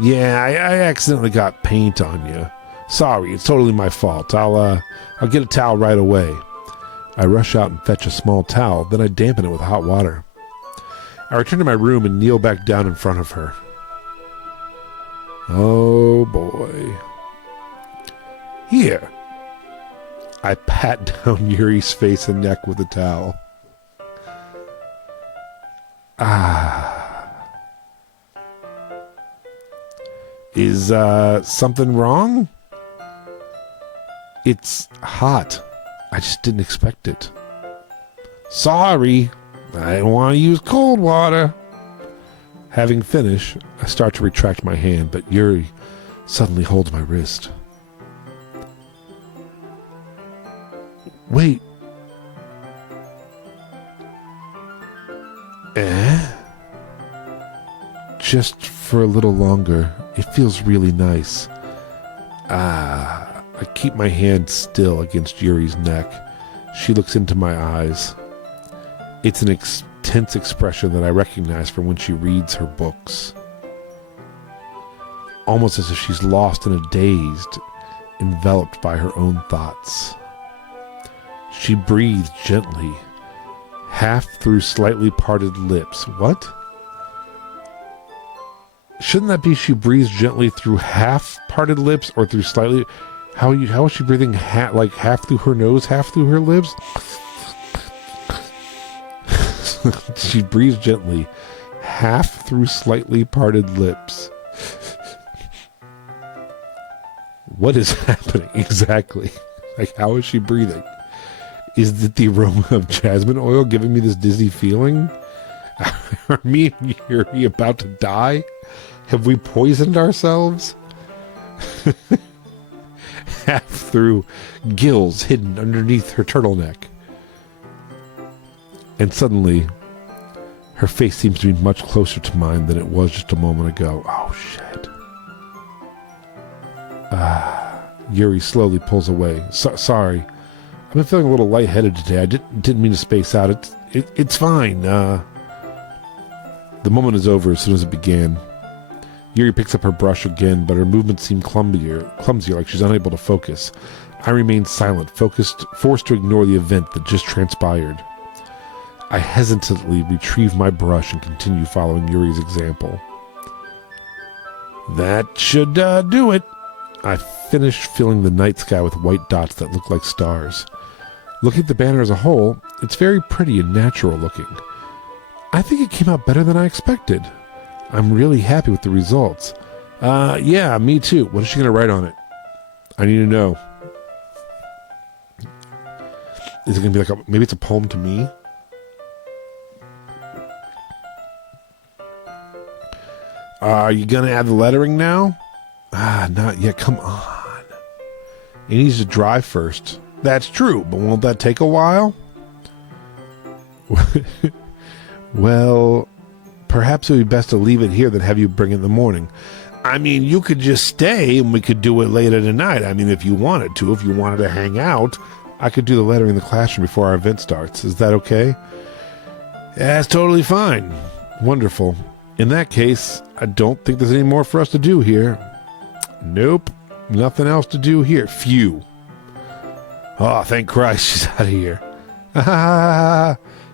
Yeah, I accidentally got paint on you. Sorry, it's totally my fault. I'll get a towel right away. I rush out and fetch a small towel, then I dampen it with hot water. I return to my room and kneel back down in front of her. Oh boy. Here. I pat down Yuri's face and neck with a towel. Is something wrong? It's hot. I just didn't expect it. Sorry. I didn't want to use cold water. Having finished, I start to retract my hand, but Yuri suddenly holds my wrist. Wait. Just for a little longer. It feels really nice. I keep my hand still against Yuri's neck. She looks into my eyes. It's an intense expression that I recognize from when she reads her books. Almost as if she's lost in a daze, enveloped by her own thoughts. She breathes gently, half through slightly parted lips. What? Shouldn't that be she breathes gently through half parted lips or through slightly... How is she breathing like half through her nose, half through her lips? She breathes gently, half through slightly parted lips. What is happening exactly? Like, how is she breathing? Is it the aroma of jasmine oil giving me this dizzy feeling? Are me and Yuri about to die? Have we poisoned ourselves? Half through gills hidden underneath her turtleneck. And suddenly, her face seems to be much closer to mine than it was just a moment ago. Oh, shit. Yuri slowly pulls away. Sorry. I've been feeling a little lightheaded today. I didn't mean to space out. It's fine. The moment is over as soon as it began. Yuri picks up her brush again, but her movements seem clumsier, like she's unable to focus. I remain silent, forced to ignore the event that just transpired. I hesitantly retrieve my brush and continue following Yuri's example. That should do it. I finished filling the night sky with white dots that look like stars. Looking at the banner as a whole, it's very pretty and natural looking. I think it came out better than I expected. I'm really happy with the results. Yeah, me too. What is she going to write on it? I need to know. Is it going to be like maybe it's a poem to me? Are you going to add the lettering now? Not yet. Come on. It needs to dry first. That's true, but won't that take a while? Well, perhaps it would be best to leave it here than have you bring it in the morning. I mean, you could just stay and we could do it later tonight. I mean, if you wanted to, if you wanted to hang out, I could do the lettering in the classroom before our event starts. Is that okay? That's totally fine. Wonderful. In that case, I don't think there's any more for us to do here. Nope. Nothing else to do here. Phew. Oh, thank Christ she's out of here.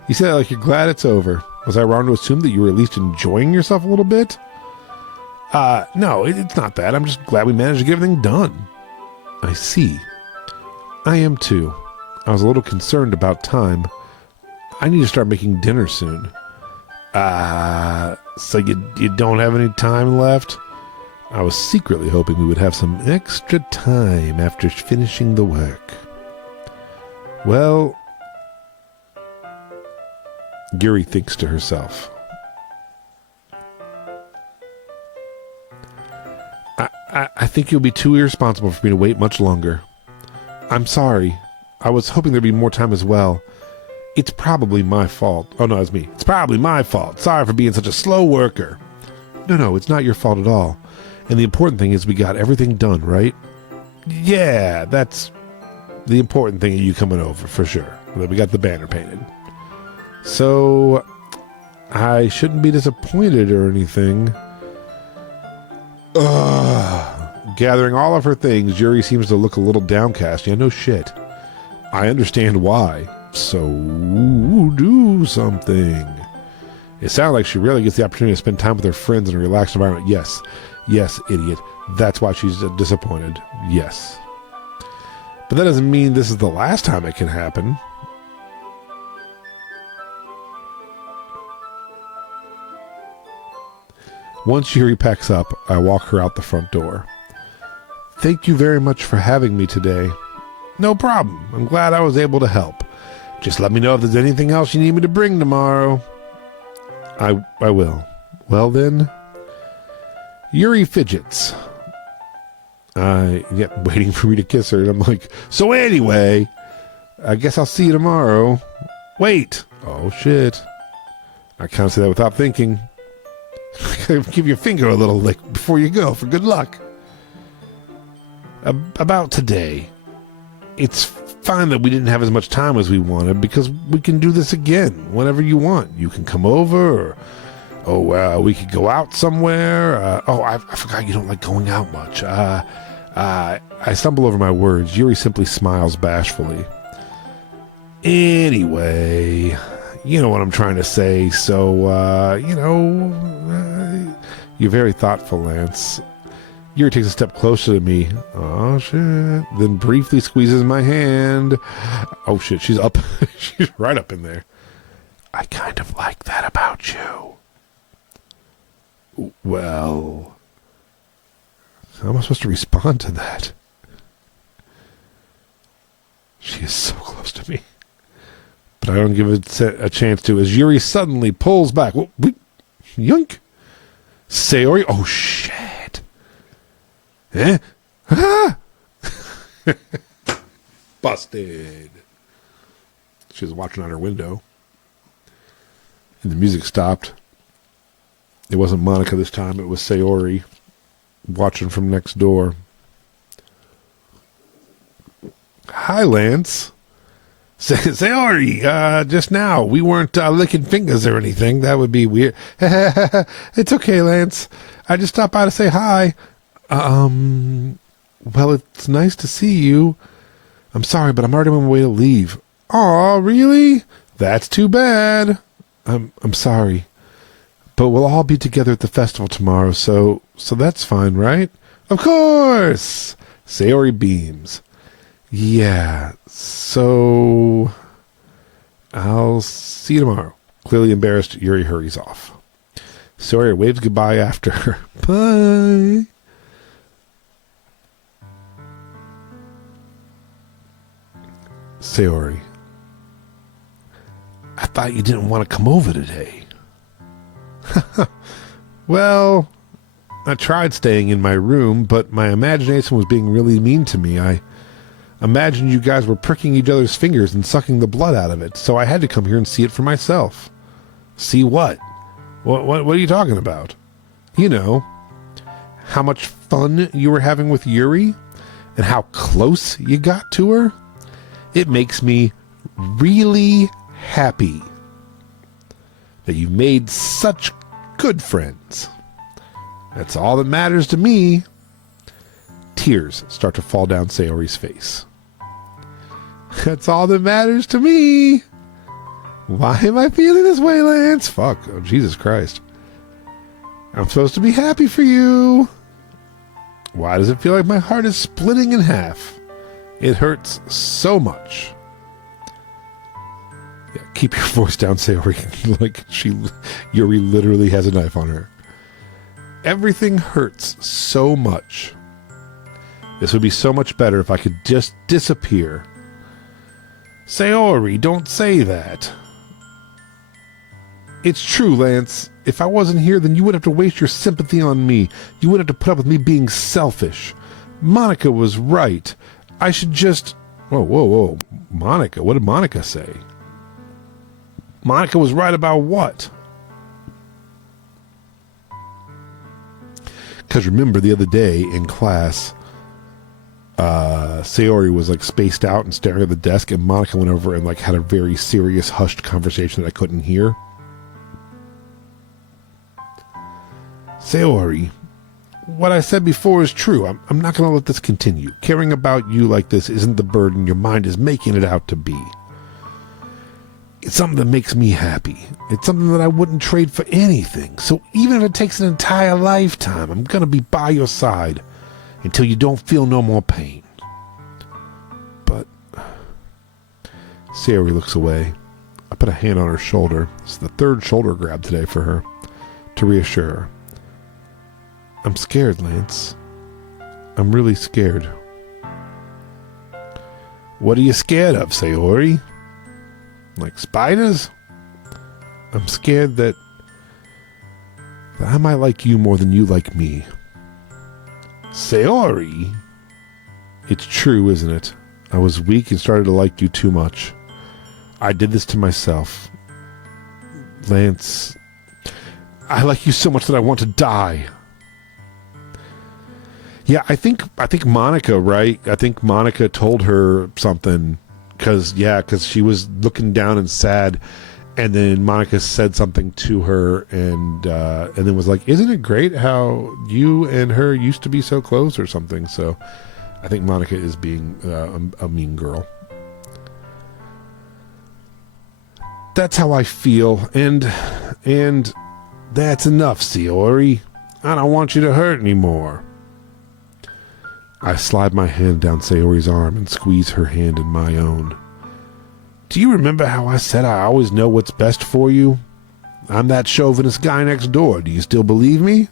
You said it like you're glad it's over. Was I wrong to assume that you were at least enjoying yourself a little bit? No, it's not that. I'm just glad we managed to get everything done. I see. I am too. I was a little concerned about time. I need to start making dinner soon. So you don't have any time left? I was secretly hoping we would have some extra time after finishing the work. Well, Yuri thinks to herself. I think you'll be too irresponsible for me to wait much longer. I'm sorry. I was hoping there'd be more time as well. It's probably my fault. Oh, no, it's me. It's probably my fault. Sorry for being such a slow worker. No, it's not your fault at all. And the important thing is we got everything done, right? Yeah, that's the important thing of you coming over, for sure. We got the banner painted. So, I shouldn't be disappointed or anything. Gathering all of her things, Yuri seems to look a little downcast. Yeah, no shit. I understand why. So do something. It sounds like she rarely gets the opportunity to spend time with her friends in a relaxed environment. Yes. Yes, idiot. That's why she's disappointed. Yes. But that doesn't mean this is the last time it can happen. Once Yuri packs up, I walk her out the front door. Thank you very much for having me today. No problem. I'm glad I was able to help. Just let me know if there's anything else you need me to bring tomorrow. I will. Well then. Yuri fidgets. Waiting for me to kiss her, and I'm like, so anyway, I guess I'll see you tomorrow. Wait. Oh shit. I can't say that without thinking. Give your finger a little lick before you go for good luck. About today. It's fine that we didn't have as much time as we wanted, because we can do this again whenever you want. You can come over, or we could go out somewhere. I forgot you don't like going out much. I stumble over my words. Yuri simply smiles bashfully. Anyway, you know what I'm trying to say, so, you're very thoughtful, Lance. Yuri takes a step closer to me. Oh, shit. Then briefly squeezes my hand. Oh, shit. She's up. She's right up in there. I kind of like that about you. Well, how am I supposed to respond to that? She is so close to me. But I don't give it a chance to, as Yuri suddenly pulls back. Yoink. Sayori. Oh, shit. Eh? Ah! Busted. She was watching out her window. And the music stopped. It wasn't Monica this time. It was Sayori watching from next door. Hi, Lance. Sayori, just now. We weren't licking fingers or anything. That would be weird. It's okay, Lance. I just stopped by to say hi. Well, it's nice to see you. I'm sorry, but I'm already on my way to leave. Aw, really? That's too bad. I'm sorry. But we'll all be together at the festival tomorrow, so that's fine, right? Of course! Sayori beams. Yeah, so I'll see you tomorrow. Clearly embarrassed, Yuri hurries off. Sayori waves goodbye after her. Bye! Sayori. I thought you didn't want to come over today. Well, I tried staying in my room, but my imagination was being really mean to me. I imagined you guys were pricking each other's fingers and sucking the blood out of it, so I had to come here and see it for myself. See what? What are you talking about? You know, how much fun you were having with Yuri, and how close you got to her. It makes me really happy that you made such good friends. That's all that matters to me. Tears start to fall down Sayori's face. That's all that matters to me. Why am I feeling this way, Lance? Fuck. Oh, Jesus Christ. I'm supposed to be happy for you. Why does it feel like my heart is splitting in half? It hurts so much. Yeah, keep your voice down, Sayori. Like Yuri literally has a knife on her. Everything hurts so much. This would be so much better if I could just disappear. Sayori, don't say that. It's true, Lance. If I wasn't here, then you wouldn't have to waste your sympathy on me. You wouldn't have to put up with me being selfish. Monica was right. I should just... Whoa. Monica, what did Monica say? Monica was right about what? Because remember the other day in class, Sayori was like spaced out and staring at the desk, and Monica went over and like had a very serious, hushed conversation that I couldn't hear. Sayori, what I said before is true. I'm not going to let this continue. Caring about you like this isn't the burden your mind is making it out to be. It's something that makes me happy. It's something that I wouldn't trade for anything. So even if it takes an entire lifetime, I'm going to be by your side until you don't feel no more pain. But Sayori looks away. I put a hand on her shoulder. It's the third shoulder grab today for her, to reassure her. I'm scared, Lance. I'm really scared. What are you scared of, Sayori? Like spiders? I'm scared that I might like you more than you like me. Sayori? It's true, isn't it? I was weak and started to like you too much. I did this to myself. Lance, I like you so much that I want to die. Yeah, I think Monica, right? I think Monica told her something because she was looking down and sad, and then Monica said something to her, and then was like, "Isn't it great how you and her used to be so close?" or something. So, I think Monica is being a mean girl. That's how I feel, and that's enough, Sayori. I don't want you to hurt anymore. I slide my hand down Sayori's arm and squeeze her hand in my own. Do you remember how I said I always know what's best for you? I'm that chauvinist guy next door. Do you still believe me?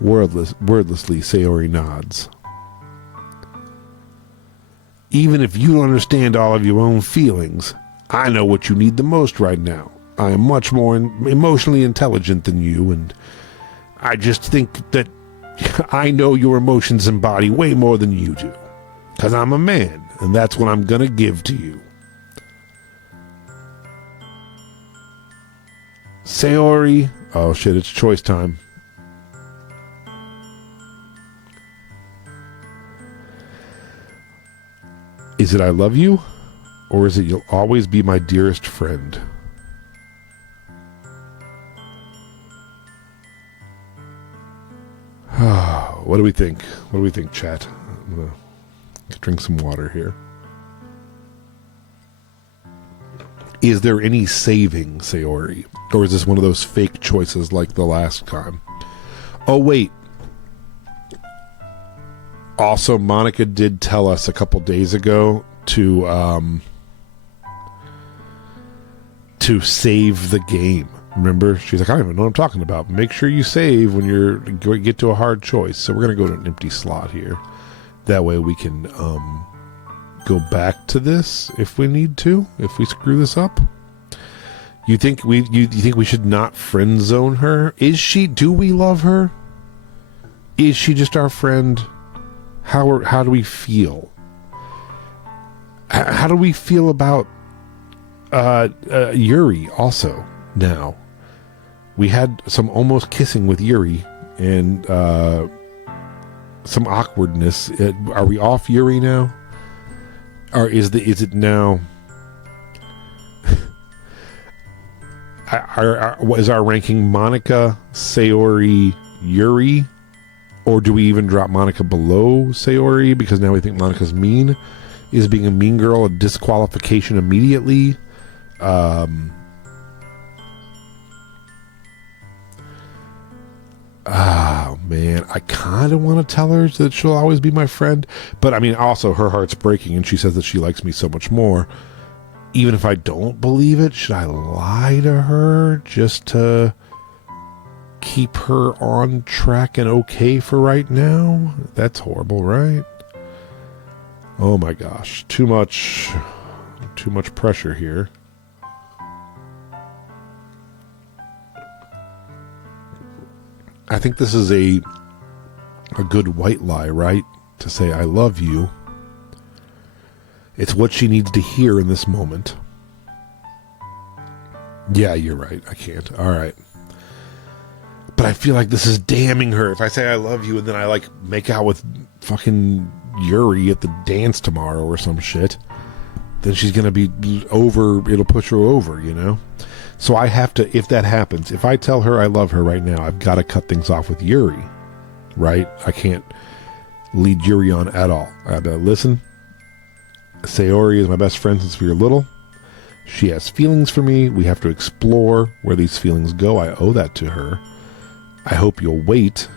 Wordlessly, Sayori nods. Even if you don't understand all of your own feelings, I know what you need the most right now. I am much more emotionally intelligent than you, and I just think that I know your emotions and body way more than you do. Because I'm a man, and that's what I'm going to give to you. Sayori. Oh shit, it's choice time. Is it I love you? Or is it you'll always be my dearest friend? What do we think? What do we think, chat? I'm going to drink some water here. Is there any saving, Sayori? Or is this one of those fake choices like the last time? Oh, wait. Also, Monica did tell us a couple days ago to save the game. Remember? She's like, I don't even know what I'm talking about. Make sure you save when you get to a hard choice. So we're going to go to an empty slot here. That way we can go back to this if we need to, if we screw this up. You think we should not friend zone her? Do we love her? Is she just our friend? How do we feel? How do we feel about Yuri also now? We had some almost kissing with Yuri and some awkwardness. Are we off Yuri now? Or is it now? Is our ranking Monica, Sayori, Yuri? Or do we even drop Monica below Sayori because now we think Monica's mean? Is being a mean girl a disqualification immediately? Oh, man. I kind of want to tell her that she'll always be my friend. But, I mean, also, her heart's breaking, and she says that she likes me so much more. Even if I don't believe it, should I lie to her just to keep her on track and okay for right now? That's horrible, right? Oh, my gosh. Too much pressure here. I think this is a good white lie, right? To say, I love you. It's what she needs to hear in this moment. Yeah, you're right. I can't. All right. But I feel like this is damning her. If I say I love you and then I make out with fucking Yuri at the dance tomorrow or some shit, then she's going to be over. It'll push her over, you know? So I have to, if that happens, if I tell her I love her right now, I've got to cut things off with Yuri. right? I can't lead Yuri on at all. I gotta listen. Sayori is my best friend since we were little. She has feelings for me. We have to explore where these feelings go. I owe that to her. I hope you'll wait,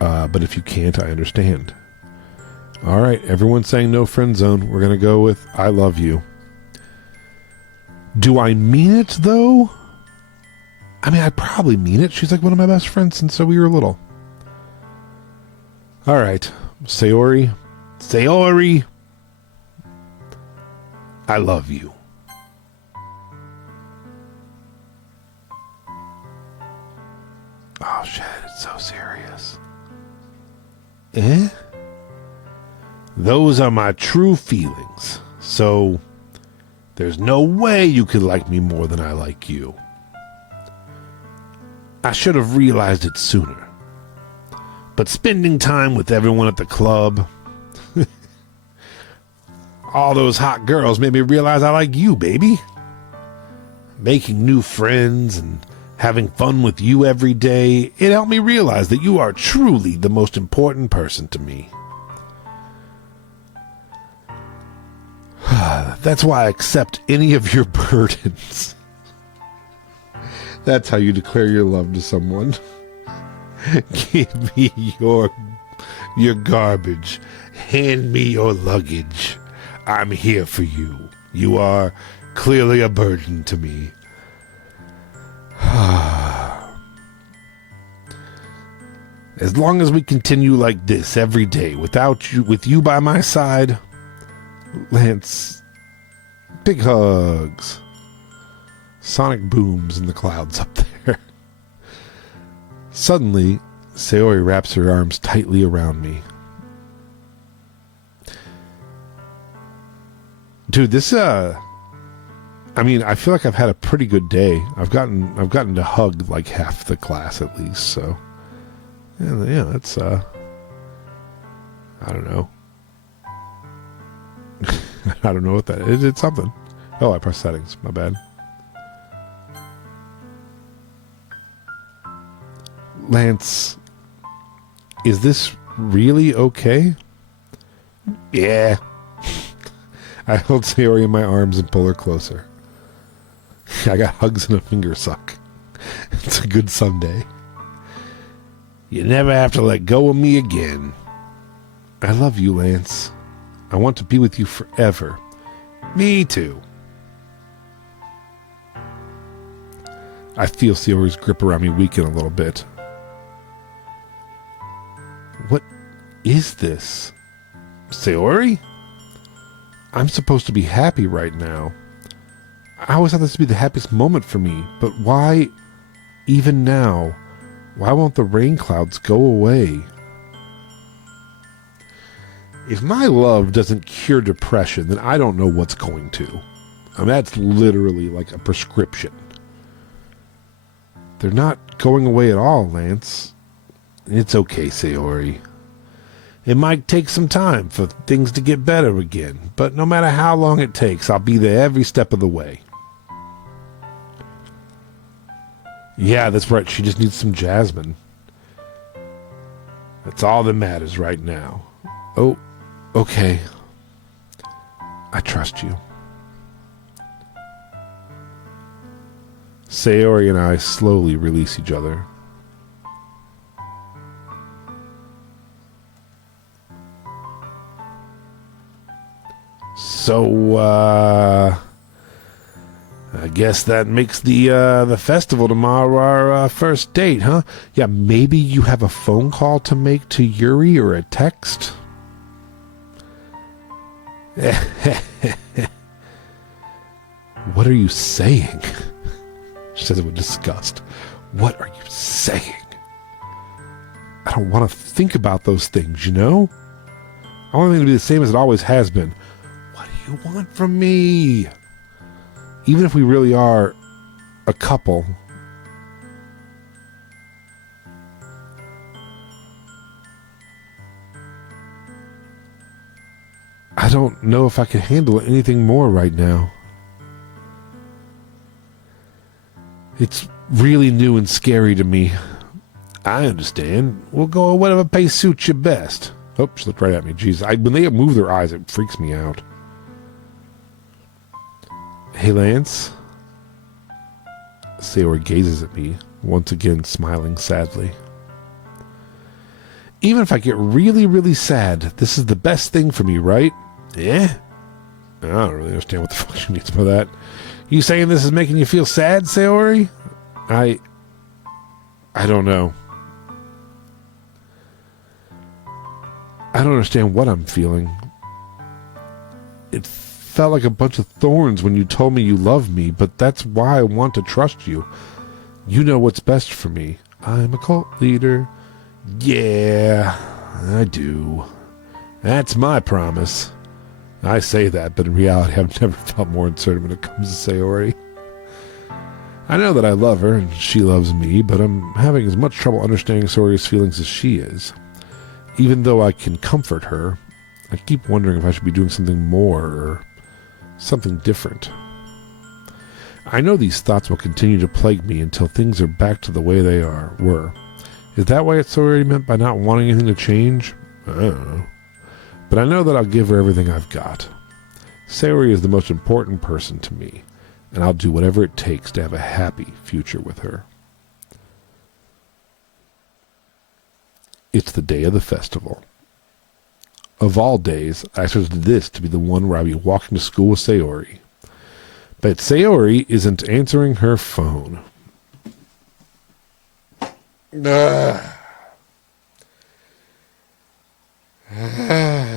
but if you can't, I understand. All right, everyone's saying no friend zone. We're going to go with I love you. Do I mean it, though? I mean, I probably mean it. She's like one of my best friends since we were little. All right, Sayori, I love you. Oh, shit, it's so serious. Those are my true feelings. So, there's no way you could like me more than I like you. I should have realized it sooner. But spending time with everyone at the club, all those hot girls made me realize I like you, baby. Making new friends and having fun with you every day, it helped me realize that you are truly the most important person to me. That's why I accept any of your burdens. That's how you declare your love to someone. Give me your garbage. Hand me your luggage. I'm here for you. You are clearly a burden to me. As long as we continue like this every day, with you by my side, Lance, big hugs. Sonic booms in the clouds up there. Suddenly, Sayori wraps her arms tightly around me. Dude, this I mean, I feel like I've had a pretty good day. I've gotten to hug like half the class at least, so yeah, that's I don't know. I don't know what that is. It's something. Oh, I pressed settings. My bad. Lance, is this really okay? Yeah. I hold Sayori in my arms and pull her closer. I got hugs and a finger suck. It's a good Sunday. You never have to let go of me again. I love you, Lance. I want to be with you forever. Me too. I feel Sayori's grip around me weaken a little bit. What is this? Sayori? I'm supposed to be happy right now. I always thought this would be the happiest moment for me, but why, even now, why won't the rain clouds go away? If my love doesn't cure depression, then I don't know what's going to. I mean, that's literally like a prescription. They're not going away at all, Lance. It's okay, Sayori. It might take some time for things to get better again, but no matter how long it takes, I'll be there every step of the way. Yeah, that's right. She just needs some jasmine. That's all that matters right now. Oh, okay. I trust you. Sayori and I slowly release each other. So, I guess that makes the festival tomorrow our first date, huh? Yeah, maybe you have a phone call to make to Yuri or a text? What are you saying? She says it with disgust. What are you saying? I don't want to think about those things, you know? I want everything to be the same as it always has been. What do you want from me? Even if we really are a couple, I don't know if I can handle anything more right now. It's really new and scary to me. I understand. We'll go at whatever pace suits you best. Oh, she looked right at me. Jeez, when they move their eyes, it freaks me out. Hey, Lance. Sayori gazes at me, once again smiling sadly. Even if I get really, really sad, this is the best thing for me, right? Yeah? I don't really understand what the fuck she means by that. You saying this is making you feel sad, Sayori? I don't know. I don't understand what I'm feeling. It felt like a bunch of thorns when you told me you love me, but that's why I want to trust you. You know what's best for me. I'm a cult leader. Yeah, I do. That's my promise. I say that, but in reality, I've never felt more uncertain when it comes to Sayori. I know that I love her, and she loves me, but I'm having as much trouble understanding Sayori's feelings as she is. Even though I can comfort her, I keep wondering if I should be doing something more, or something different. I know these thoughts will continue to plague me until things are back to the way they were. Is that what Sayori meant by not wanting anything to change? I don't know. But I know that I'll give her everything I've got. Sayori is the most important person to me, and I'll do whatever it takes to have a happy future with her. It's the day of the festival. Of all days, I expected this to be the one where I'd be walking to school with Sayori. But Sayori isn't answering her phone.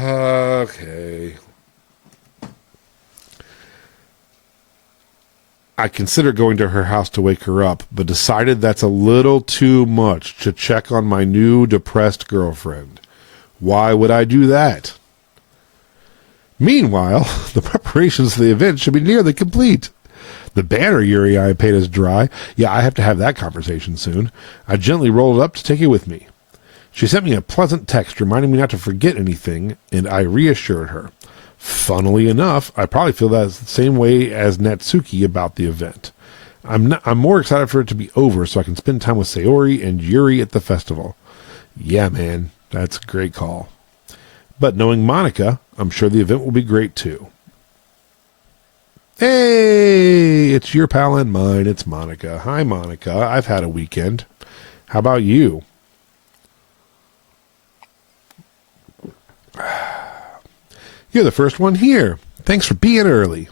Okay. I considered going to her house to wake her up, but decided that's a little too much to check on my new depressed girlfriend. Why would I do that? Meanwhile, the preparations for the event should be nearly complete. The banner Yuri I paid is dry. Yeah, I have to have that conversation soon. I gently rolled it up to take it with me. She sent me a pleasant text reminding me not to forget anything, and I reassured her. Funnily enough, I probably feel that the same way as Natsuki about the event. I'm more excited for it to be over so I can spend time with Sayori and Yuri at the festival. Yeah, man, that's a great call. But knowing Monica, I'm sure the event will be great too. Hey, it's your pal and mine. It's Monica. Hi, Monica. I've had a weekend. How about you? You're the first one here. Thanks for being early.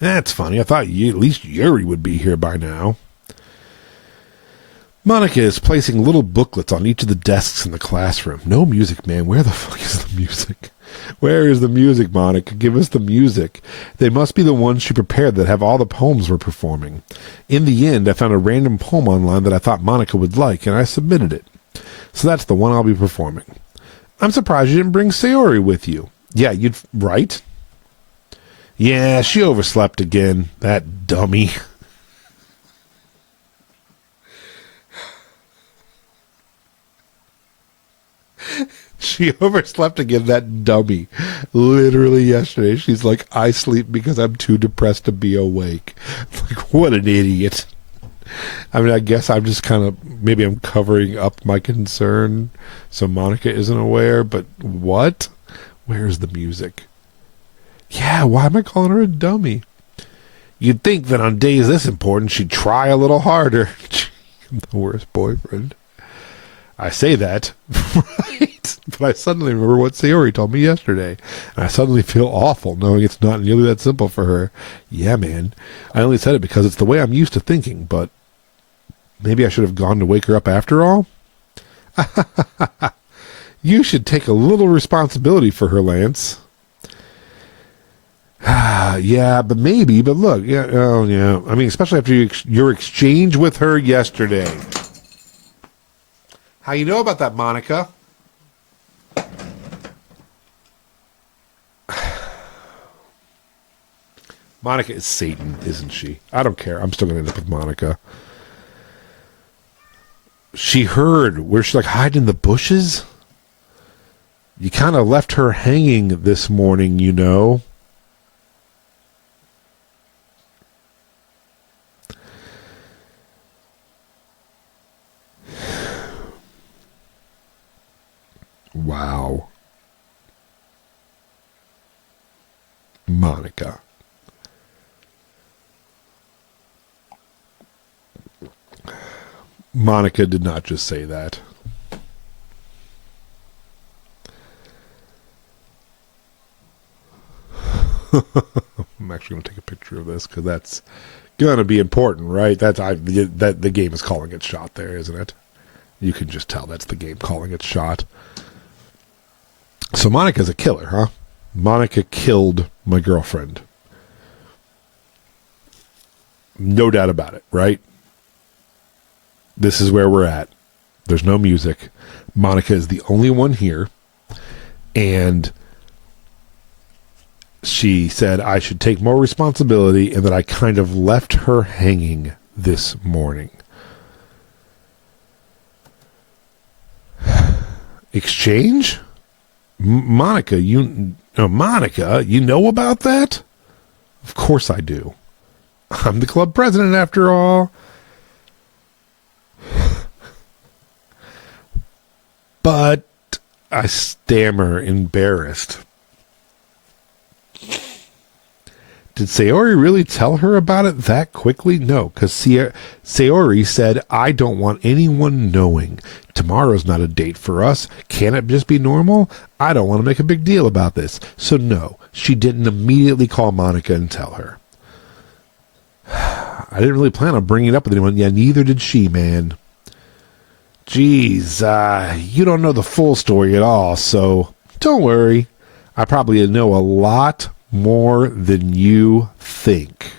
That's funny. I thought at least Yuri would be here by now. Monica is placing little booklets on each of the desks in the classroom. No music, man. Where the fuck is the music? Where is the music, Monica? Give us the music. They must be the ones she prepared that have all the poems we're performing. In the end, I found a random poem online that I thought Monica would like, and I submitted it. So that's the one I'll be performing. I'm surprised you didn't bring Sayori with you. Yeah, you'd... Right? Yeah, she overslept again. That dummy. She overslept again, that dummy. Literally yesterday, she's like, I sleep because I'm too depressed to be awake. It's like, what an idiot. I mean, I guess I'm just kind of, maybe I'm covering up my concern so Monica isn't aware, but what? Where's the music? Yeah, why am I calling her a dummy? You'd think that on days this important, she'd try a little harder. I'm the worst boyfriend. I say that, right? But I suddenly remember what Sayori told me yesterday. And I suddenly feel awful knowing it's not nearly that simple for her. Yeah, man. I only said it because it's the way I'm used to thinking, but maybe I should have gone to wake her up after all? You should take a little responsibility for her, Lance. Yeah, but maybe. But look, yeah, oh yeah. I mean, especially after your exchange with her yesterday. How you know about that, Monica? Monica is Satan, isn't she? I don't care. I'm still going to end up with Monica. She heard. Where she's like hiding in the bushes? You kind of left her hanging this morning, you know. Wow. Monica. Monica did not just say that. I'm actually going to take a picture of this because that's going to be important, right? That the game is calling its shot there, isn't it? You can just tell that's the game calling its shot. So Monica's a killer, huh? Monica killed my girlfriend. No doubt about it, right? This is where we're at. There's no music. Monica is the only one here. And she said I should take more responsibility and that I kind of left her hanging this morning. Exchange? Monica, you know about that? Of course I do. I'm the club president after all. But I stammer, embarrassed. Did Sayori really tell her about it that quickly? No, because Sayori said, I don't want anyone knowing. Tomorrow's not a date for us. Can't it just be normal? I don't want to make a big deal about this. So no, she didn't immediately call Monica and tell her. I didn't really plan on bringing it up with anyone. Yeah, neither did she, man. Geez, you don't know the full story at all, so don't worry. I probably know a lot more than you think.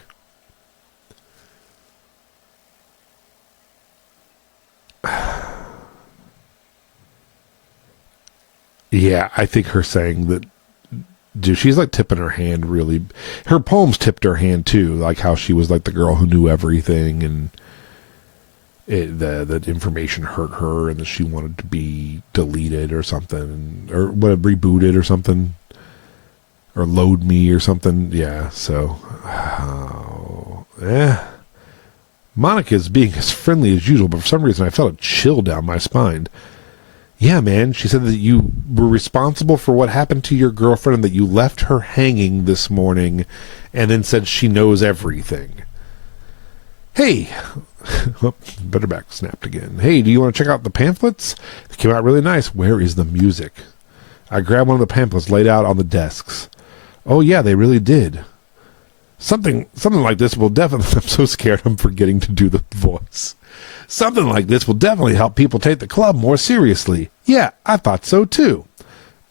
Yeah, I think her saying that, dude, she's like tipping her hand really. Her poems tipped her hand too, like how she was like the girl who knew everything and the information hurt her and that she wanted to be deleted or something, or what, rebooted or something. Or load me or something. Yeah, so. Monica's being as friendly as usual, but for some reason I felt a chill down my spine. Yeah, man, she said that you were responsible for what happened to your girlfriend and that you left her hanging this morning and then said she knows everything. Hey. Better back snapped again. Hey, do you want to check out the pamphlets? They came out really nice. Where is the music? I grabbed one of the pamphlets laid out on the desks. Oh, yeah, they really did. Something like this will definitely... I'm so scared I'm forgetting to do the voice. Something like this will definitely help people take the club more seriously. Yeah, I thought so, too.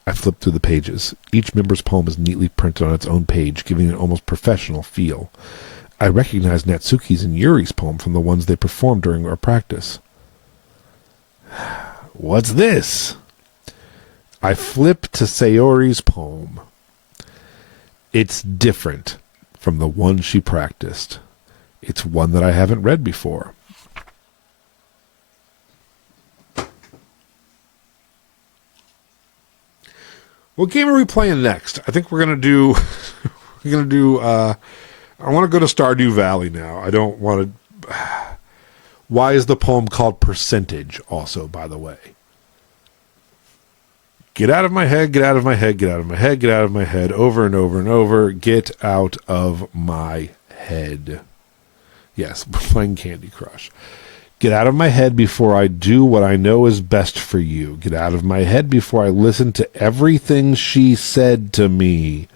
I flipped through the pages. Each member's poem is neatly printed on its own page, giving it an almost professional feel. I recognized Natsuki's and Yuri's poem from the ones they performed during our practice. What's this? I flipped to Sayori's poem. It's different from the one she practiced. It's one that I haven't read before. What game are we playing next? I think we're gonna do. I want to go to Stardew Valley now. I don't want to. Why is the poem called Percentage? Also, by the way. Get out of my head, get out of my head, get out of my head, get out of my head, over and over and over. Get out of my head. Yes, we're playing Candy Crush. Get out of my head before I do what I know is best for you. Get out of my head before I listen to everything she said to me.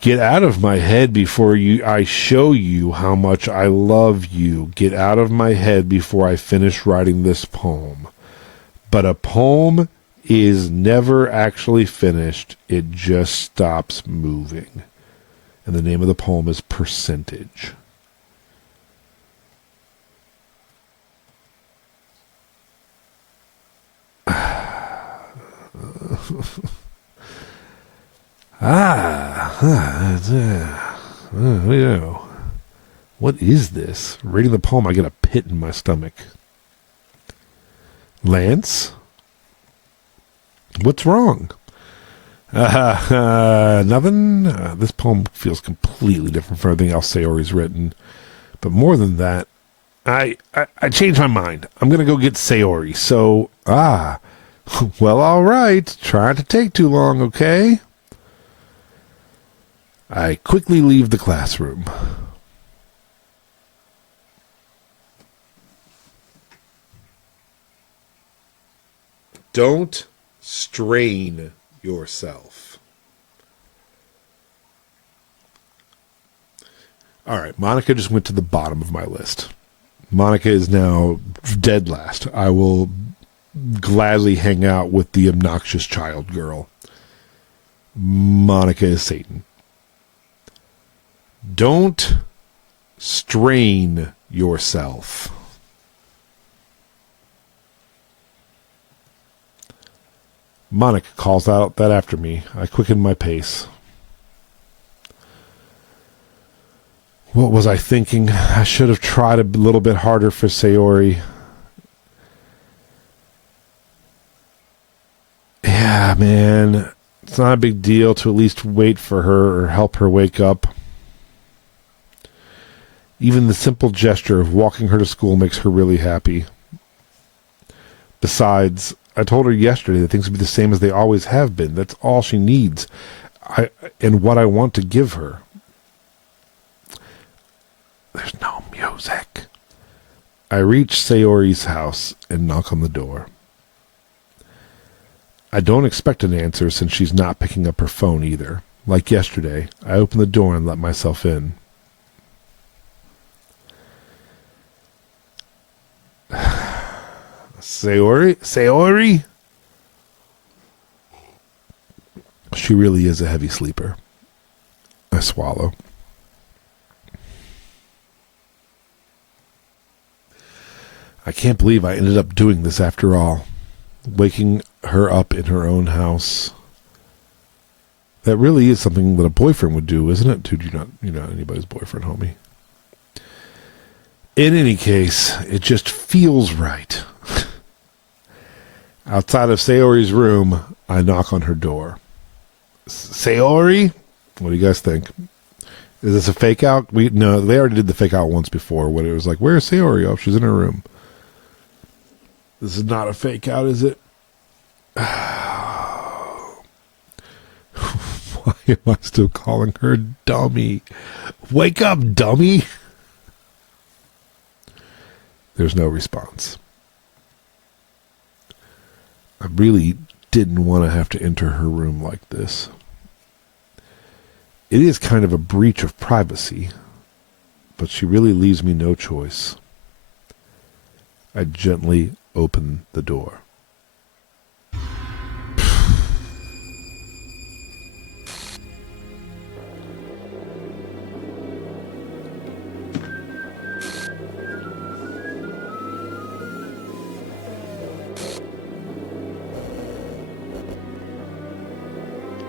Get out of my head before I show you how much I love you. Get out of my head before I finish writing this poem. But a poem is never actually finished. It just stops moving. And the name of the poem is Percentage. What is this? Reading the poem, I get a pit in my stomach. Lance? What's wrong? Nothing. This poem feels completely different from everything else Sayori's written. But more than that, I changed my mind. I'm going to go get Sayori. So, Well, all right. Trying to take too long, okay? I quickly leave the classroom. Don't strain yourself. All right, Monica just went to the bottom of my list. Monica is now dead last. I will gladly hang out with the obnoxious child girl. Monica is Satan. Don't strain yourself. Monica calls out that after me. I quicken my pace. What was I thinking? I should have tried a little bit harder for Sayori. Yeah, man. It's not a big deal to at least wait for her or help her wake up. Even the simple gesture of walking her to school makes her really happy. Besides, I told her yesterday that things will be the same as they always have been. That's all she needs. And what I want to give her. There's no music. I reach Sayori's house and knock on the door. I don't expect an answer since she's not picking up her phone either. Like yesterday, I open the door and let myself in. Sayori? She really is a heavy sleeper. I swallow. I can't believe I ended up doing this after all. Waking her up in her own house. That really is something that a boyfriend would do, isn't it? Dude, you're not anybody's boyfriend, homie. In any case, it just feels right. Outside of Sayori's room, I knock on her door. Sayori? What do you guys think? Is this a fake out? No, they already did the fake out once before when it was like, where's Sayori? Oh, she's in her room. This is not a fake out, is it? Why am I still calling her dummy? Wake up, dummy! There's no response. I really didn't want to have to enter her room like this. It is kind of a breach of privacy, but she really leaves me no choice. I gently open the door.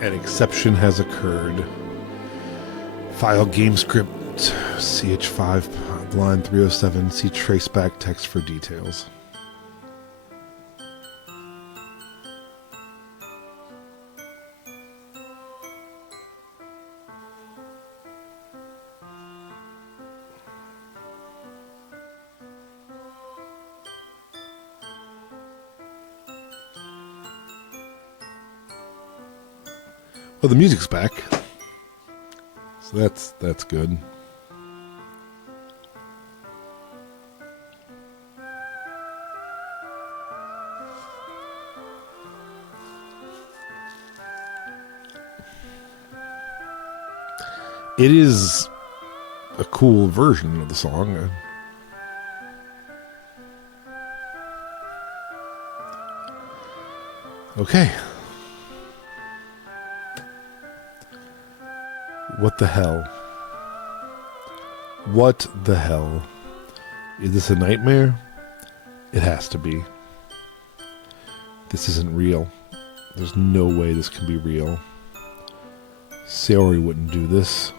An exception has occurred. File game script CH5 line 307. See traceback text for details. Well, the music's back, so that's good. It is a cool version of the song. Okay. What the hell? What the hell? Is this a nightmare? It has to be. This isn't real. There's no way this can be real. Sayori wouldn't do this.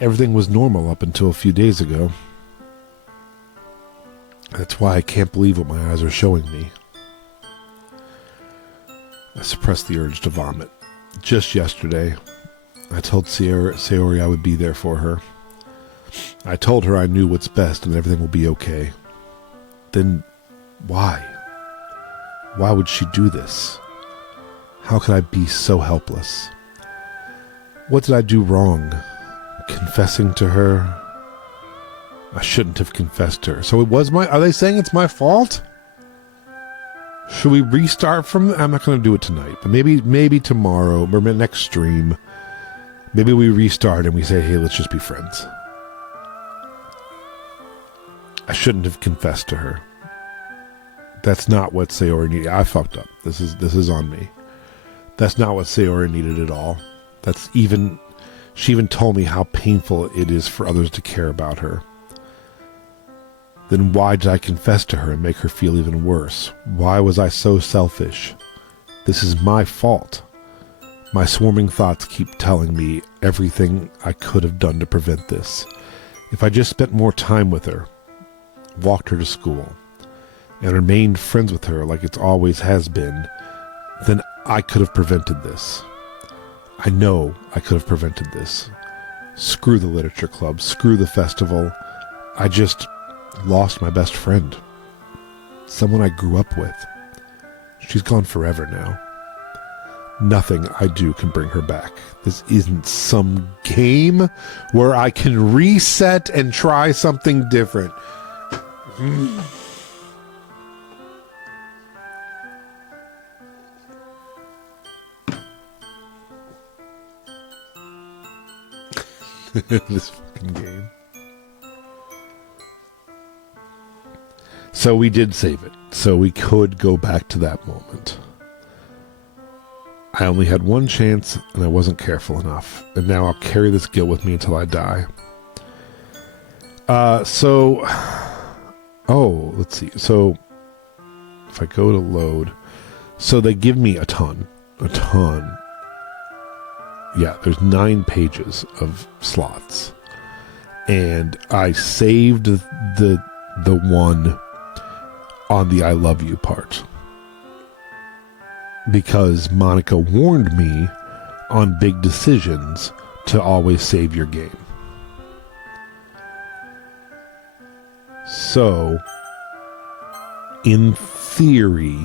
Everything was normal up until a few days ago. That's why I can't believe what my eyes are showing me. I suppressed the urge to vomit. Just yesterday, I told Sayori I would be there for her. I told her I knew what's best and everything will be okay. Then, why? Why would she do this? How could I be so helpless? What did I do wrong? Confessing to her? I shouldn't have confessed to her. So it was are they saying it's my fault? Should we restart from... I'm not going to do it tonight, but maybe tomorrow, or next stream, maybe we restart and we say, hey, let's just be friends. I shouldn't have confessed to her. That's not what Sayori needed. I fucked up. This is on me. That's not what Sayori needed at all. She even told me how painful it is for others to care about her. Then why did I confess to her and make her feel even worse? Why was I so selfish? This is my fault. My swarming thoughts keep telling me everything I could have done to prevent this. If I just spent more time with her, walked her to school, and remained friends with her like it always has been, then I could have prevented this. I know I could have prevented this. Screw the literature club. Screw the festival. I just lost my best friend. Someone I grew up with. She's gone forever now. Nothing I do can bring her back. This isn't some game where I can reset and try something different. This fucking game. So we did save it. So we could go back to that moment. I only had one chance and I wasn't careful enough. And now I'll carry this guilt with me until I die. Let's see. So if I go to load, so they give me a ton. Yeah, there's 9 pages of slots. And I saved the one on the I love you part. Because Monica warned me on big decisions to always save your game. So, in theory,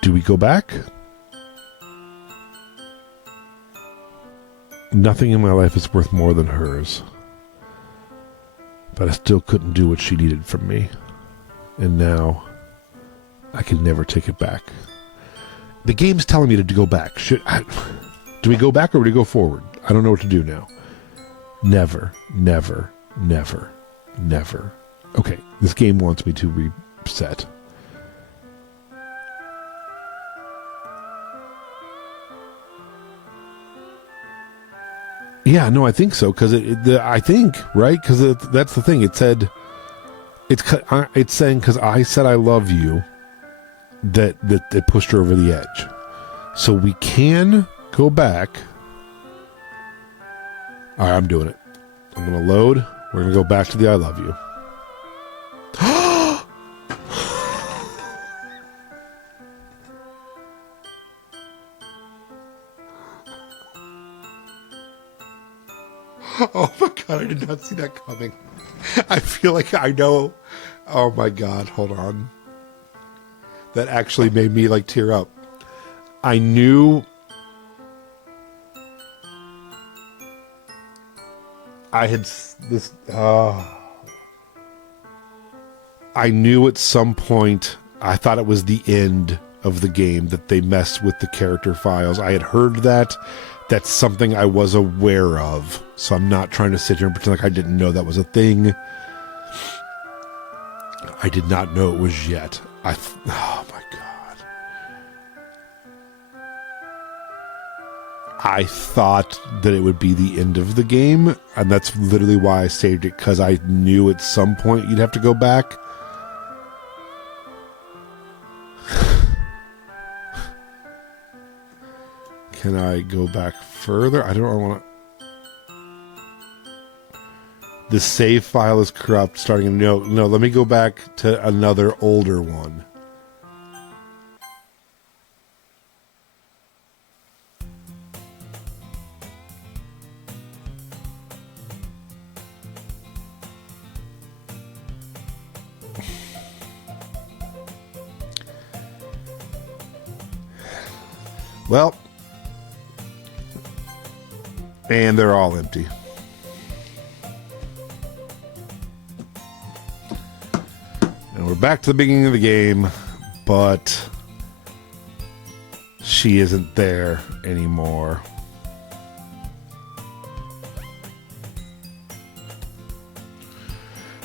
do we go back? Nothing in my life is worth more than hers. But I still couldn't do what she needed from me. And now, I can never take it back. The game's telling me to go back. Do we go back or do we go forward? I don't know what to do now. Never, never, never, never. Okay, this game wants me to reset. Yeah, no, I think so, because I think, right? Because that's the thing. It said, it's saying, because I said I love you, that it pushed her over the edge. So we can go back. All right, I'm doing it. I'm going to load. We're going to go back to the I love you. Oh my god, I did not see that coming. I feel like I know. Oh my god, hold on. That actually made me like tear up. I knew I had this. I knew at some point, I thought it was the end of the game that they messed with the character files. I had heard that. That's something I was aware of. So I'm not trying to sit here and pretend like I didn't know that was a thing. I did not know it was yet. Oh my god. I thought that it would be the end of the game. And that's literally why I saved it. Because I knew at some point you'd have to go back. Can I go back further? I don't want to. The save file is corrupt. Starting. No, let me go back to another older one. Well, and they're all empty. And we're back to the beginning of the game, but she isn't there anymore.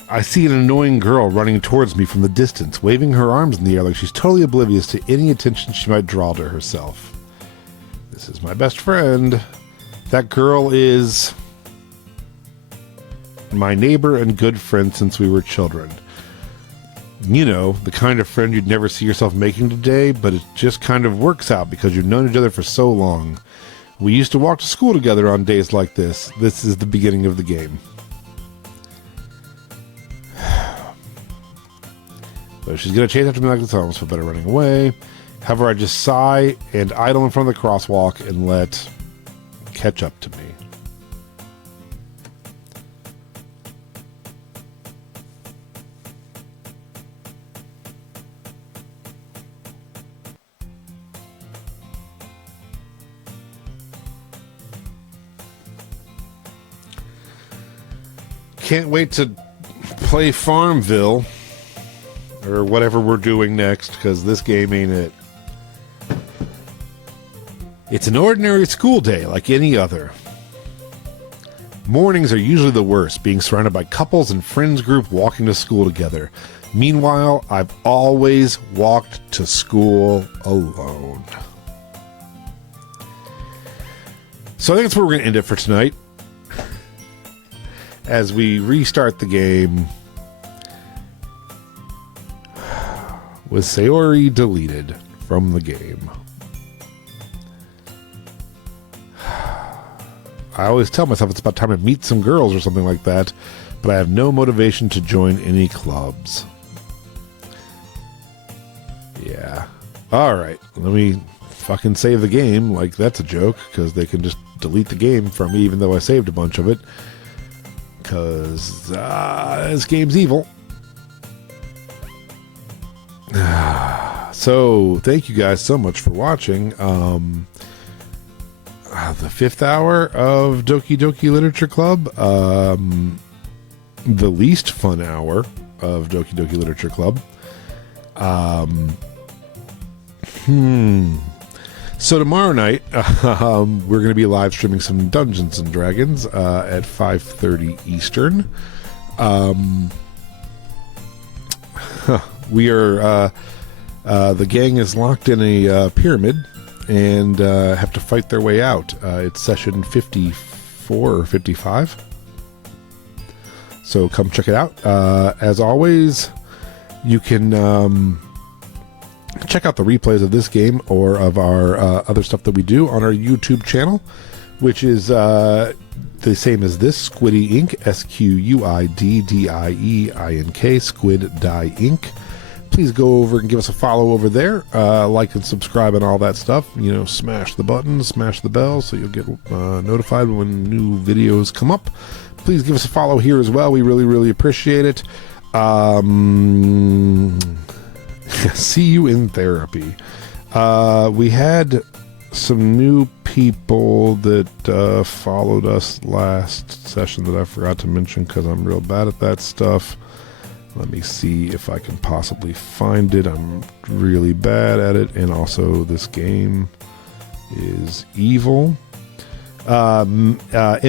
I see an annoying girl running towards me from the distance, waving her arms in the air like she's totally oblivious to any attention she might draw to herself. This is my best friend. That girl is my neighbor and good friend since we were children. You know, the kind of friend you'd never see yourself making today, but it just kind of works out because you've known each other for so long. We used to walk to school together on days like this. This is the beginning of the game. So she's going to chase after me like this, I almost feel better running away. However, I just sigh and idle in front of the crosswalk and let catch up to me. Can't wait to play Farmville. Or whatever we're doing next, because this game ain't it. It's an ordinary school day like any other. Mornings are usually the worst, being surrounded by couples and friends group walking to school together. Meanwhile, I've always walked to school alone. So I think that's where we're going to end it for tonight. As we restart the game, with Sayori deleted from the game. I always tell myself it's about time to meet some girls or something like that, but I have no motivation to join any clubs. Yeah. Alright, let me fucking save the game like that's a joke, because they can just delete the game from me even though I saved a bunch of it. Because this game's evil. So thank you guys so much for watching the 5th hour of Doki Doki Literature Club, the least fun hour of Doki Doki Literature Club. So tomorrow night we're going to be live streaming some Dungeons and Dragons at 5:30 Eastern. We are the gang is locked in a pyramid and have to fight their way out. It's session 54 or 55. So come check it out. As always, you can check out the replays of this game or of our other stuff that we do on our YouTube channel, which is the same as this, Squiddy Inc. SQUIDDIEINK, Squid Die Inc. Please go over and give us a follow over there. Like and subscribe and all that stuff. You know, smash the button, smash the bell so you'll get notified when new videos come up. Please give us a follow here as well. We really, really appreciate it. See you in therapy. We had some new people that followed us last session that I forgot to mention because I'm real bad at that stuff. Let me see if I can possibly find it. I'm really bad at it, and also this game is evil. MATGEZZ,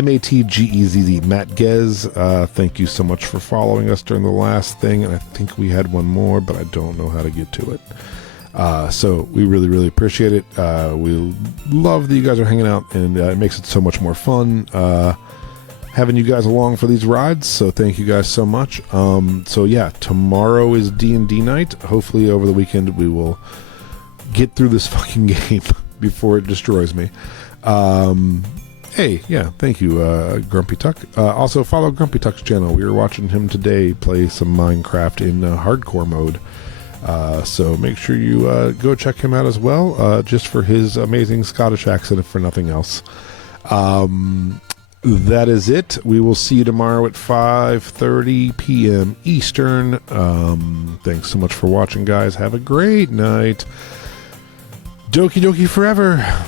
Matt Gez, thank you so much for following us during the last thing, and I think we had one more, but I don't know how to get to it. So we really, really appreciate it. We love that you guys are hanging out, and it makes it so much more fun having you guys along for these rides, so thank you guys so much. So yeah, tomorrow is D&D night. Hopefully over the weekend we will get through this fucking game before it destroys me. Hey, yeah, thank you, Grumpy Tuck. Also follow Grumpy Tuck's channel. We were watching him today play some Minecraft in hardcore mode. So make sure you go check him out as well, just for his amazing Scottish accent, if for nothing else. That is it. We will see you tomorrow at 5:30 p.m. Eastern. Thanks so much for watching, guys. Have a great night. Doki Doki forever.